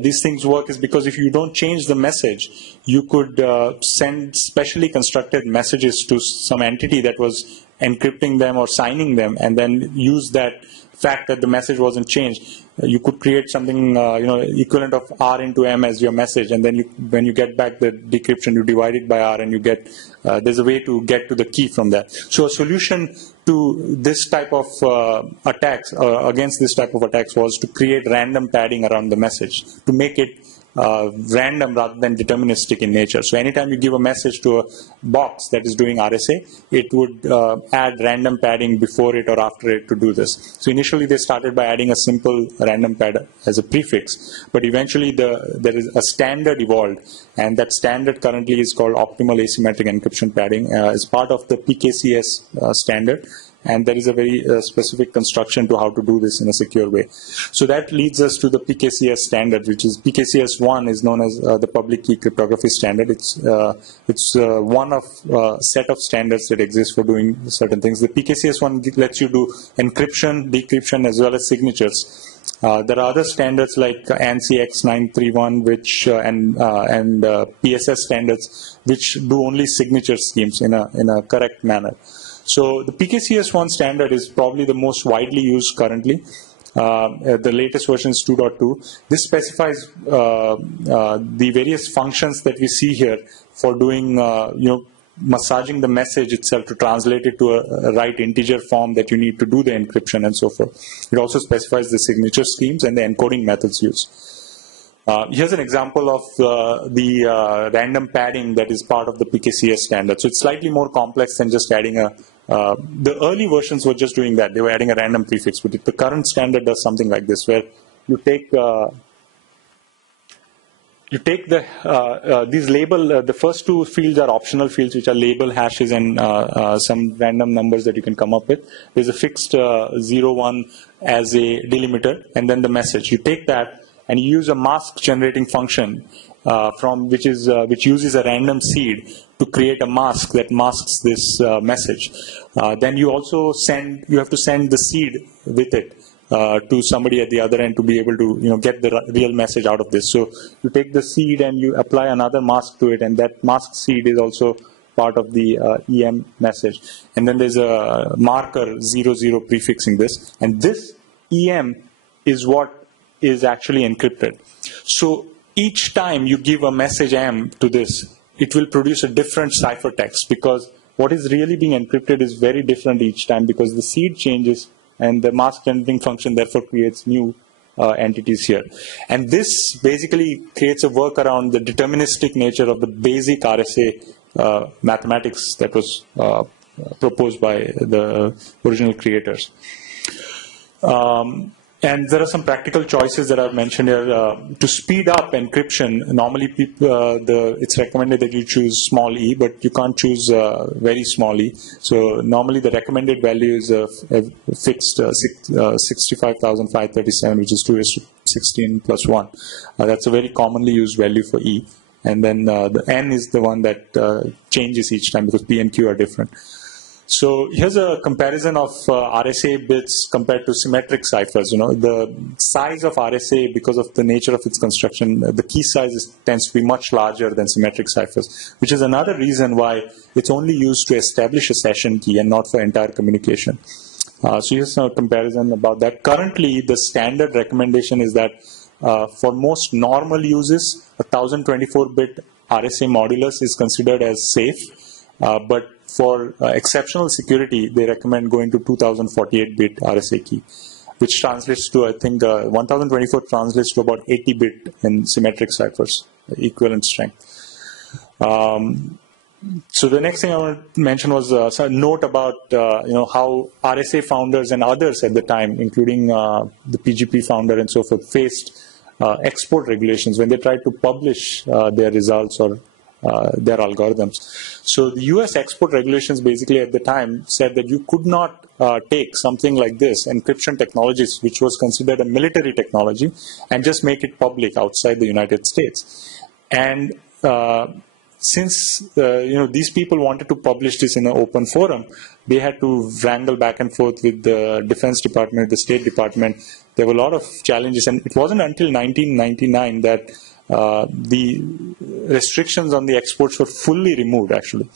these things work is because if you don't change the message, you could send specially constructed messages to some entity that was encrypting them or signing them, and then use that fact that the message wasn't changed. You could create something equivalent of R into M as your message, and then when you get back the decryption, you divide it by R, and you get there's a way to get to the key from that. So a solution to this type of attacks, against this type of attacks, was to create random padding around the message to make it random rather than deterministic in nature. So anytime you give a message to a box that is doing RSA, it would add random padding before it or after it to do this. So initially they started by adding a simple random pad as a prefix, but eventually there is a standard evolved, and that standard currently is called optimal asymmetric encryption padding as part of the PKCS standard. And there is a very specific construction to how to do this in a secure way. So that leads us to the PKCS standard, which is PKCS1 is known as the Public Key Cryptography standard. It's one of a set of standards that exist for doing certain things. The PKCS1 lets you do encryption, decryption, as well as signatures. There are other standards like ANSI X931, which and PSS standards, which do only signature schemes in a correct manner. So the PKCS1 standard is probably the most widely used currently. The latest version is 2.2. This specifies the various functions that we see here for doing, massaging the message itself to translate it to a right integer form that you need to do the encryption and so forth. It also specifies the signature schemes and the encoding methods used. Here's an example of the random padding that is part of the PKCS standard. So it's slightly more complex than just adding a the early versions were just doing that. They were adding a random prefix, but the current standard does something like this, where you take these label, the first two fields are optional fields, which are label hashes and some random numbers that you can come up with. There's a fixed 0, 1 as a delimiter, and then the message. You take that and you use a mask generating function which uses a random seed to create a mask that masks this message. Then you also have to send the seed with it to somebody at the other end to be able to get the real message out of this. So you take the seed and you apply another mask to it, and that mask seed is also part of the EM message. And then there's a marker 00 prefixing this, and this EM is what is actually encrypted. So each time you give a message M to this, it will produce a different ciphertext, because what is really being encrypted is very different each time, because the seed changes and the mask generating function therefore creates new entities here. And this basically creates a workaround the deterministic nature of the basic RSA mathematics that was proposed by the original creators. And there are some practical choices that I've mentioned here. To speed up encryption, normally it's recommended that you choose small e, but you can't choose very small e. So normally the recommended value is a fixed 65,537, which is 2^16 plus 1. That's a very commonly used value for e. And then the n is the one that changes each time, because p and q are different. So here's a comparison of RSA bits compared to symmetric ciphers. The size of RSA, because of the nature of its construction, the key size tends to be much larger than symmetric ciphers, which is another reason why it's only used to establish a session key and not for entire communication. So here's a comparison about that. Currently, the standard recommendation is that For most normal uses, a 1024-bit RSA modulus is considered as safe, but for exceptional security, they recommend going to 2048-bit RSA key, which translates to, I think, 1024 translates to about 80-bit in symmetric ciphers, equivalent strength. So the next thing I want to mention was a note about how RSA founders and others at the time, including the PGP founder and so forth, faced export regulations when they tried to publish their results or their algorithms. So the US export regulations basically at the time said that you could not take something like this, encryption technologies, which was considered a military technology, and just make it public outside the United States. And since these people wanted to publish this in an open forum, they had to wrangle back and forth with the Defense Department, the State Department. There were a lot of challenges, and it wasn't until 1999 that the restrictions on the exports were fully removed, actually.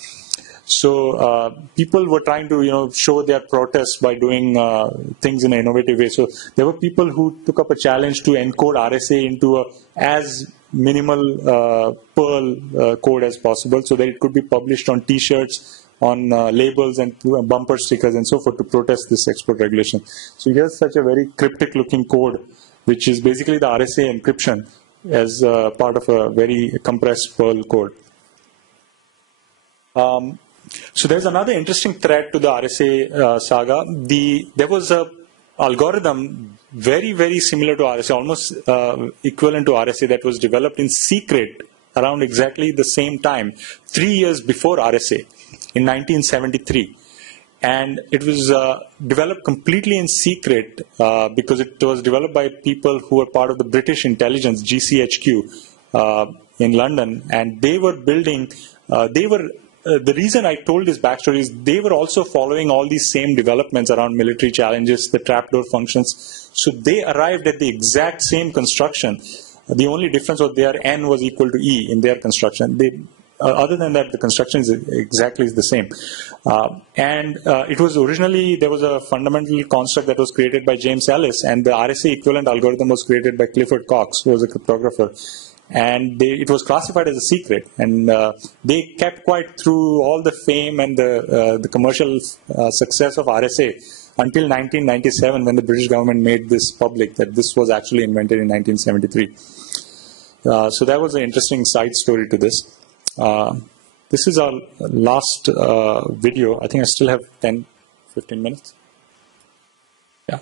So people were trying to, show their protest by doing things in an innovative way. So there were people who took up a challenge to encode RSA into a as minimal Perl code as possible, so that it could be published on T-shirts, on labels and bumper stickers and so forth to protest this export regulation. So here's such a very cryptic-looking code, which is basically the RSA encryption as part of a very compressed Perl code. So there's another interesting thread to the RSA saga. There was a algorithm very, very similar to RSA, almost equivalent to RSA, that was developed in secret around exactly the same time, 3 years before RSA, in 1973. And it was developed completely in secret because it was developed by people who were part of the British intelligence, GCHQ, in London. And they were building, the reason I told this backstory is they were also following all these same developments around military challenges, the trapdoor functions. So they arrived at the exact same construction. The only difference was their N was equal to E in their construction. Other than that, the construction is exactly the same. It was originally, there was a fundamental construct that was created by James Ellis, and the RSA equivalent algorithm was created by Clifford Cox, who was a cryptographer. And it was classified as a secret, and they kept quiet through all the fame and the commercial success of RSA until 1997, when the British government made this public, that this was actually invented in 1973. So that was an interesting side story to this. This is our last video. I think I still have 10, 15 minutes. Yeah.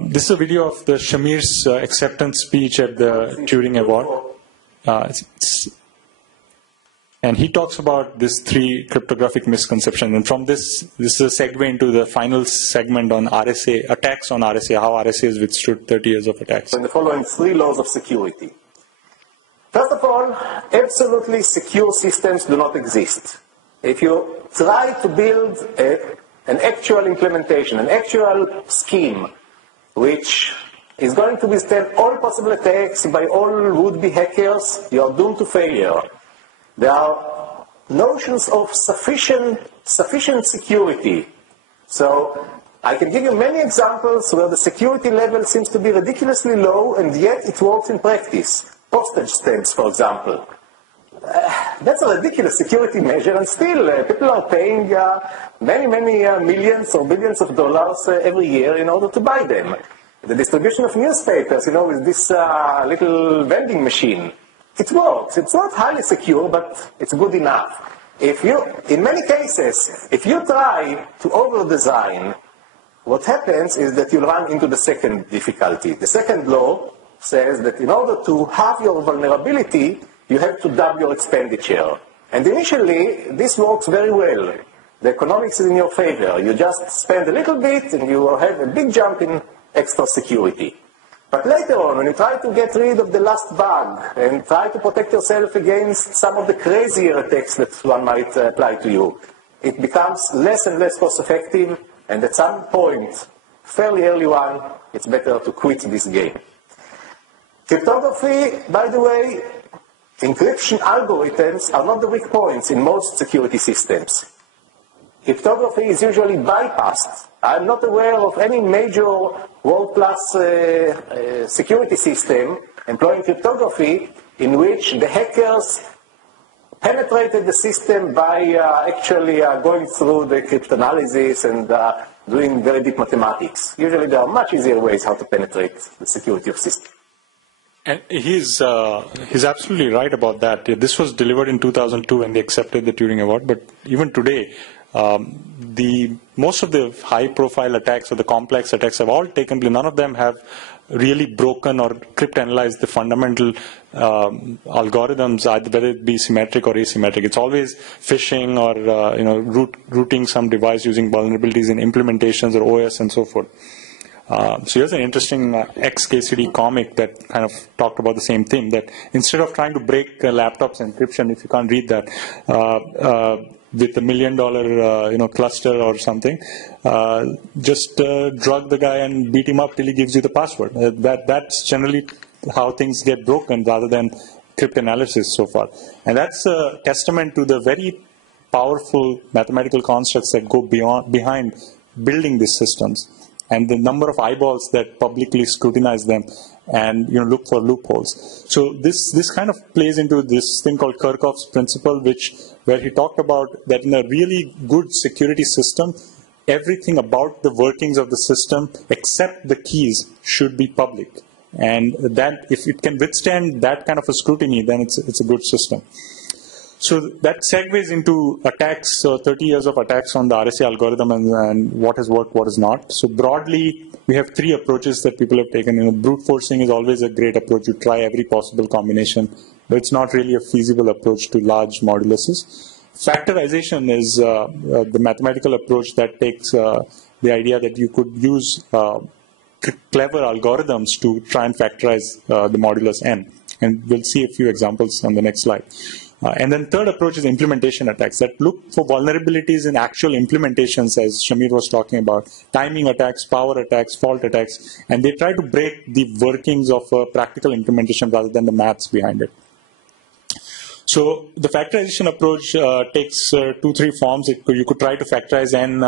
This is a video of the Shamir's acceptance speech at the Turing Award. And he talks about these 3 cryptographic misconceptions. And from this is a segue into the final segment on RSA, attacks on RSA, how RSA has withstood 30 years of attacks. And the following 3 laws of security. First of all, absolutely secure systems do not exist. If you try to build an actual implementation, an actual scheme, which is going to withstand all possible attacks by all would-be hackers, you are doomed to failure. There are notions of sufficient security. So I can give you many examples where the security level seems to be ridiculously low, and yet it works in practice. Postage stamps, for example. That's a ridiculous security measure, and still people are paying many millions or billions of dollars every year in order to buy them. The distribution of newspapers, with this little vending machine, it works. It's not highly secure, but it's good enough. In many cases, if you try to over-design, what happens is that you run into the second difficulty. The second law says that in order to halve your vulnerability, you have to double your expenditure. And initially, this works very well. The economics is in your favor. You just spend a little bit and you have a big jump in extra security. But later on, when you try to get rid of the last bug and try to protect yourself against some of the crazier attacks that one might apply to you, it becomes less and less cost effective, and at some point, fairly early on, it's better to quit this game. Cryptography, by the way, encryption algorithms are not the weak points in most security systems. cryptography is usually bypassed. I'm not aware of any major world-class security system employing cryptography in which the hackers penetrated the system by actually going through the cryptanalysis and doing very deep mathematics. Usually there are much easier ways how to penetrate the security of systems. And he's absolutely right about that. This was delivered in 2002 and they accepted the Turing Award, but even today, most of the high-profile attacks or the complex attacks have all taken place. None of them have really broken or cryptanalyzed the fundamental algorithms, either whether it be symmetric or asymmetric. It's always phishing or rooting some device using vulnerabilities in implementations or OS and so forth. So here's an interesting ex-KCD comic that kind of talked about the same thing, that instead of trying to break laptops encryption, if you can't read that, with $1 million cluster or something, just drug the guy and beat him up till he gives you the password. That's generally how things get broken rather than cryptanalysis so far. And that's a testament to the very powerful mathematical constructs that go behind building these systems, and the number of eyeballs that publicly scrutinize them and look for loopholes. So this kind of plays into this thing called Kirchhoff's principle, where he talked about that in a really good security system, everything about the workings of the system except the keys should be public. And that if it can withstand that kind of a scrutiny, then it's a good system. So that segues into attacks, 30 years of attacks on the RSA algorithm and what has worked, what has not. So broadly, we have three approaches that people have taken. Brute forcing is always a great approach. You try every possible combination, but it's not really a feasible approach to large moduluses. Factorization is the mathematical approach that takes the idea that you could use clever algorithms to try and factorize the modulus n. And we'll see a few examples on the next slide. And then third approach is implementation attacks that look for vulnerabilities in actual implementations, as Shamir was talking about, timing attacks, power attacks, fault attacks, and they try to break the workings of a practical implementation rather than the maths behind it. So the factorization approach takes 2-3 forms. You could try to factorize n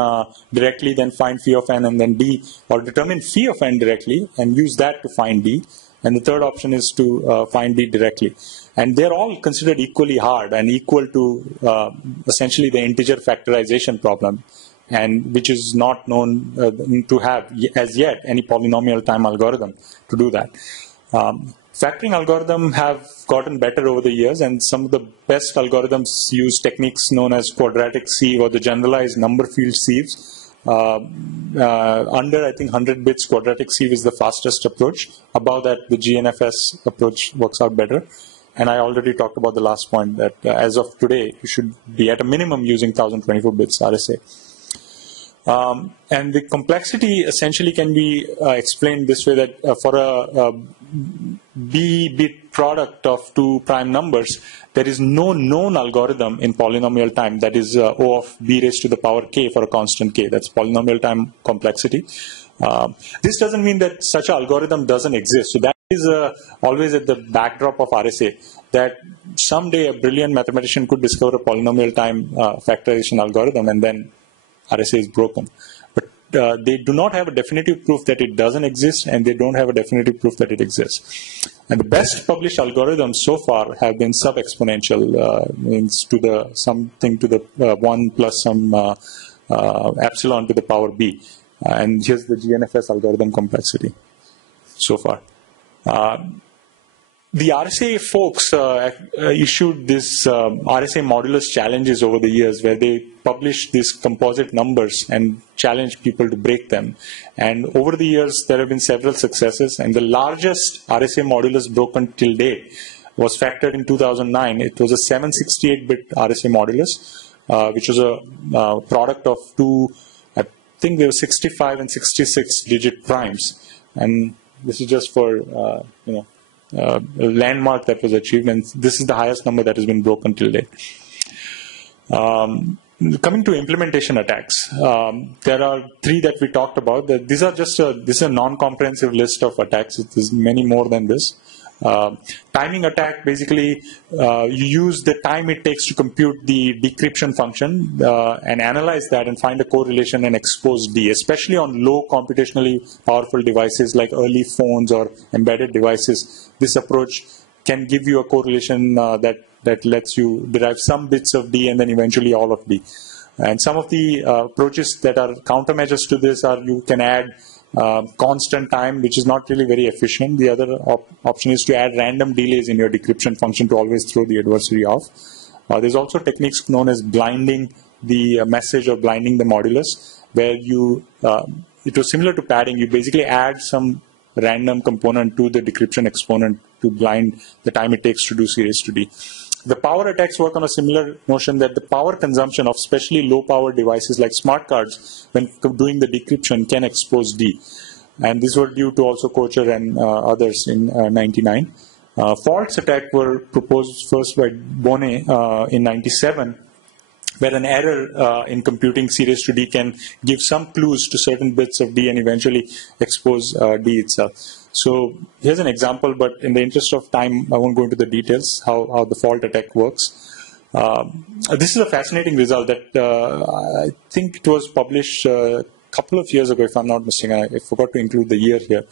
directly, then find phi of n and then d, or determine phi of n directly and use that to find d. And the third option is to find d directly. And they're all considered equally hard and equal to essentially the integer factorization problem, and which is not known to have as yet any polynomial time algorithm to do that. Factoring algorithms have gotten better over the years, and some of the best algorithms use techniques known as quadratic sieve or the generalized number field sieves. Under, I think, 100 bits, quadratic sieve is the fastest approach. Above that, the GNFS approach works out better. And I already talked about the last point that as of today, you should be at a minimum using 1024 bits RSA. And the complexity essentially can be explained this way, that for a b-bit product of two prime numbers, there is no known algorithm in polynomial time that is O of b raised to the power k for a constant k. That's polynomial time complexity. This doesn't mean that such an algorithm doesn't exist. So that is always at the backdrop of RSA, that someday a brilliant mathematician could discover a polynomial time factorization algorithm and then RSA is broken. But they do not have a definitive proof that it doesn't exist, and they don't have a definitive proof that it exists. And the best published algorithms so far have been sub-exponential, means to the something to the 1 plus some epsilon to the power b. And here's the GNFS algorithm complexity so far. The RSA folks issued this RSA modulus challenges over the years, where they published these composite numbers and challenged people to break them. And over the years, there have been several successes. And the largest RSA modulus broken till date was factored in 2009. It was a 768-bit RSA modulus, which was a product of two, I think there were 65 and 66 digit primes. And this is just for, a landmark that was achieved, and this is the highest number that has been broken till date. coming to implementation attacks, there are three that we talked about. These are just this is a non-comprehensive list of attacks. There's many more than this. Timing attack, basically, you use the time it takes to compute the decryption function and analyze that and find a correlation and expose D, especially on low computationally powerful devices like early phones or embedded devices. This approach can give you a correlation that lets you derive some bits of D and then eventually all of D. And some of the approaches that are countermeasures to this are you can add constant time, which is not really very efficient. The other option is to add random delays in your decryption function to always throw the adversary off. There's also techniques known as blinding the message or blinding the modulus, where you, it was similar to padding. You basically add some random component to the decryption exponent to blind the time it takes to do C raised to D. The power attacks work on a similar notion that the power consumption of especially low power devices like smart cards when doing the decryption can expose D. And these were due to also Kocher and others in 99. Faults attack were proposed first by Bonnet in 97, where an error in computing C raised to D can give some clues to certain bits of D and eventually expose D itself. So here's an example, but in the interest of time, I won't go into the details how the fault attack works. This is a fascinating result that I think it was published a couple of years ago, if I'm not mistaken. I forgot to include the year here.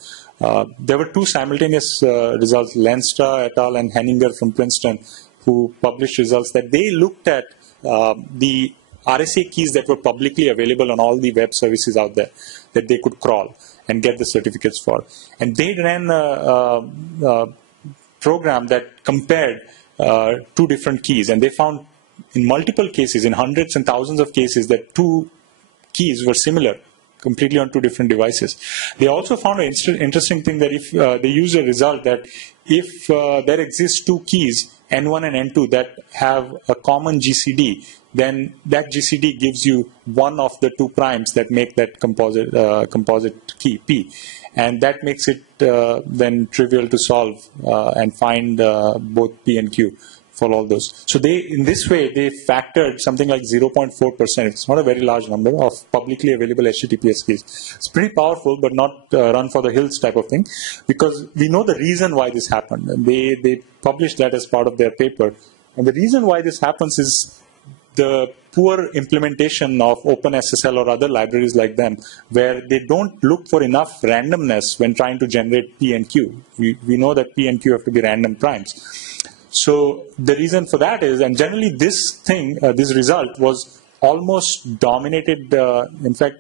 There were two simultaneous results, Lenstra et al. And Henninger from Princeton, who published results that they looked at the RSA keys that were publicly available on all the web services out there that they could crawl and get the certificates for. And they ran a program that compared two different keys, and they found in multiple cases, in hundreds and thousands of cases, that two keys were similar, completely on two different devices. They also found an interesting thing that if they used a result that if there exists two keys, N1 and N2, that have a common GCD, then that GCD gives you one of the two primes that make that composite key, P. And that makes it then trivial to solve and find both P and Q for all those. So they, in this way, they factored something like 0.4%. It's not a very large number of publicly available HTTPS keys. It's pretty powerful, but not run for the hills type of thing, because we know the reason why this happened. And they published that as part of their paper. And the reason why this happens is the poor implementation of OpenSSL or other libraries like them, where they don't look for enough randomness when trying to generate P and Q. We know that P and Q have to be random primes. So the reason for that is, and generally this thing, this result was almost dominated, in fact,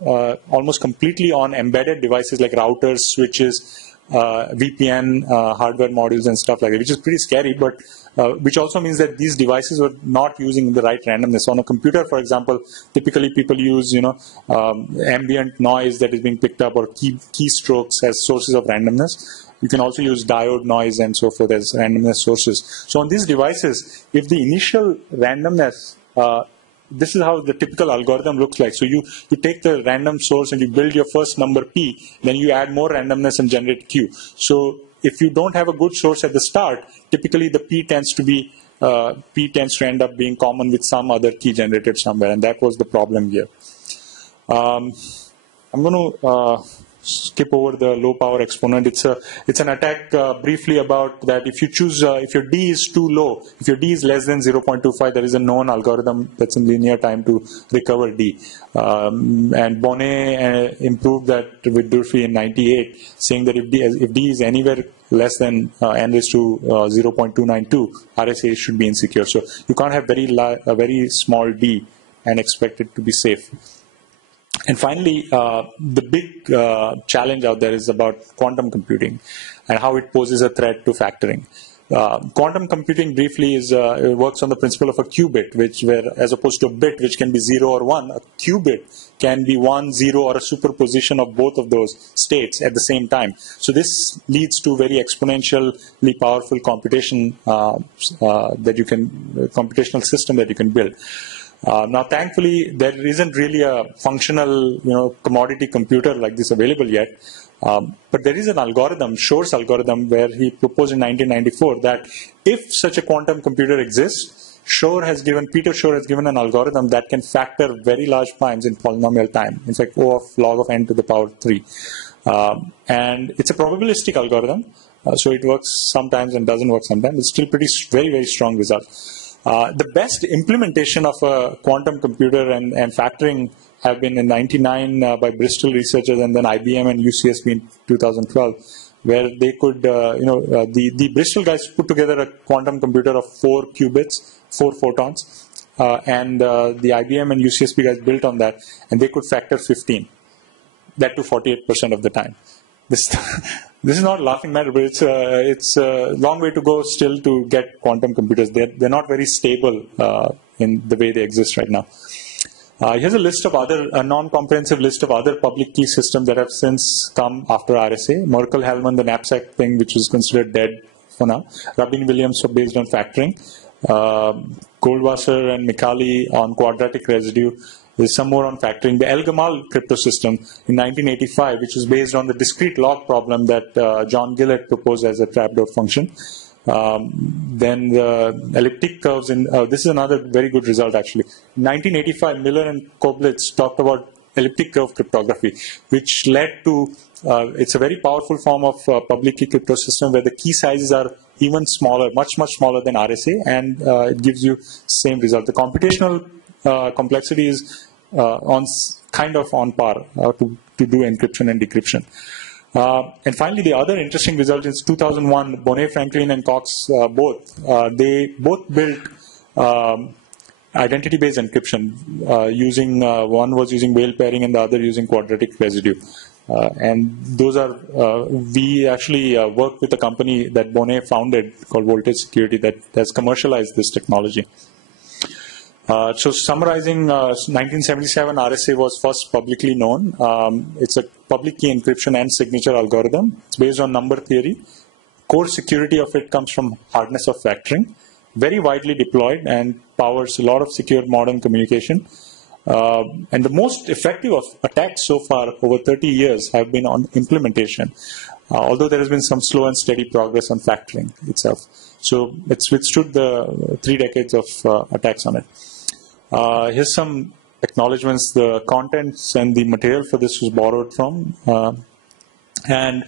almost completely on embedded devices like routers, switches, VPN, hardware modules and stuff like that, which is pretty scary, but which also means that these devices were not using the right randomness. On a computer, for example, typically people use, ambient noise that is being picked up or keystrokes as sources of randomness. You can also use diode noise and so forth as randomness sources. So on these devices, if the initial randomness, this is how the typical algorithm looks like. So you take the random source and you build your first number P, then you add more randomness and generate Q. So if you don't have a good source at the start, typically the P tends to end up being common with some other key generated somewhere, and that was the problem here. I'm going to skip over the low power exponent. It's an attack briefly about that if you choose, if your D is too low, if your D is less than 0.25, there is a known algorithm that's in linear time to recover D. And Bonnet improved that with Durfee in 98, saying that if D is anywhere less than n raised to 0.292, RSA should be insecure. So you can't have a very small D and expect it to be safe. And finally, the big challenge out there is about quantum computing and how it poses a threat to factoring. Quantum computing briefly it works on the principle of a qubit, where as opposed to a bit which can be 0 or 1, a qubit can be 1, 0, or a superposition of both of those states at the same time. So this leads to very exponentially powerful computation computational system that you can build. Now, thankfully, there isn't really a functional, commodity computer like this available yet. But there is an algorithm, Shor's algorithm, where he proposed in 1994 that if such a quantum computer exists, Peter Shor has given an algorithm that can factor very large primes in polynomial time. In fact, O of log of n to the power 3. And it's a probabilistic algorithm, so it works sometimes and doesn't work sometimes. It's still very, very strong result. The best implementation of a quantum computer and factoring have been in '99 by Bristol researchers and then IBM and UCSB in 2012, where they could, the Bristol guys put together a quantum computer of 4 qubits, 4 photons, and the IBM and UCSB guys built on that, and they could factor 15, that to 48% of the time. This is not a laughing matter, but it's a long way to go still to get quantum computers. They're not very stable in the way they exist right now. Here's a non-comprehensive list of other public key systems that have since come after RSA. Merkle-Hellman, the knapsack thing, which was considered dead for now. Rabin-Williams based on factoring. Goldwasser and Micali on quadratic residue. There's some more on factoring. The El-Gamal crypto system in 1985, which was based on the discrete log problem that John Gill had proposed as a trapdoor function. Then the elliptic curves, this is another very good result actually. In 1985, Miller and Koblitz talked about elliptic curve cryptography, which led to, it's a very powerful form of public key crypto system where the key sizes are even smaller, much smaller than RSA, and it gives you same result. The computational complexity is kind of on par to do encryption and decryption. And finally, the other interesting result is 2001, Bonnet, Franklin, and Cox they both built identity-based encryption using, one was using whale pairing and the other using quadratic residue. And those are, we actually worked with a company that Bonnet founded called Voltage Security that has commercialized this technology. So summarizing, 1977 RSA was first publicly known. It's a public key encryption and signature algorithm. It's based on number theory. Core security of it comes from hardness of factoring. Very widely deployed and powers a lot of secure modern communication. And the most effective of attacks so far over 30 years have been on implementation, although there has been some slow and steady progress on factoring itself. So it's withstood the 3 decades of attacks on it. Here's some acknowledgements. The contents and the material for this was borrowed from. And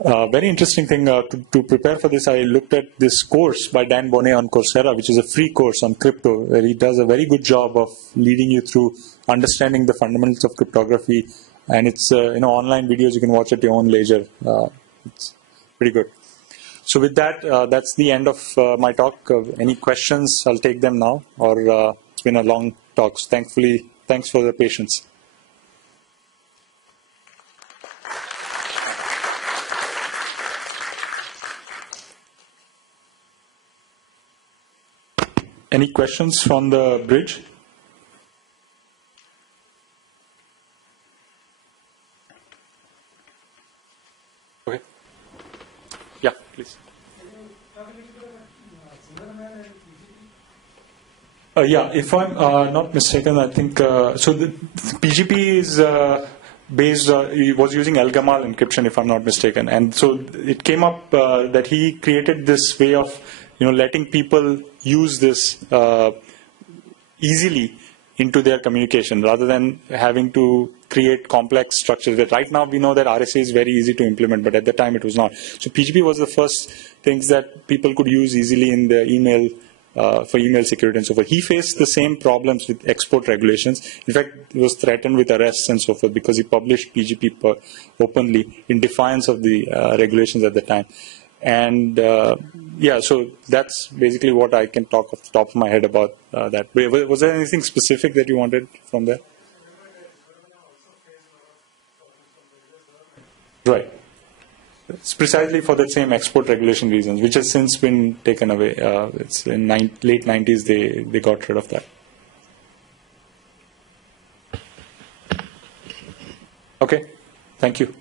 very interesting thing, to prepare for this, I looked at this course by Dan Bonnet on Coursera, which is a free course on crypto, where he does a very good job of leading you through understanding the fundamentals of cryptography. And it's online videos you can watch at your own leisure. It's pretty good. So with that, that's the end of my talk. Any questions? I'll take them now, or it's been a long talk. So thankfully, thanks for the patience. Any questions from the bridge? Okay. Yeah, please. Yeah, if I'm not mistaken, I think so. The PGP is based. He was using El-Gamal encryption, if I'm not mistaken, and so it came up that he created this way of letting people use this easily into their communication rather than having to create complex structures. That right now we know that RSA is very easy to implement, but at the time it was not. So PGP was the first things that people could use easily in the email for email security and so forth. He faced the same problems with export regulations. In fact, he was threatened with arrests and so forth because he published PGP openly in defiance of the regulations at the time. And yeah, so that's basically what I can talk off the top of my head about that. Was there anything specific that you wanted from there? Right. It's precisely for the same export regulation reasons, which has since been taken away. It's in late 90s they got rid of that. Okay, thank you.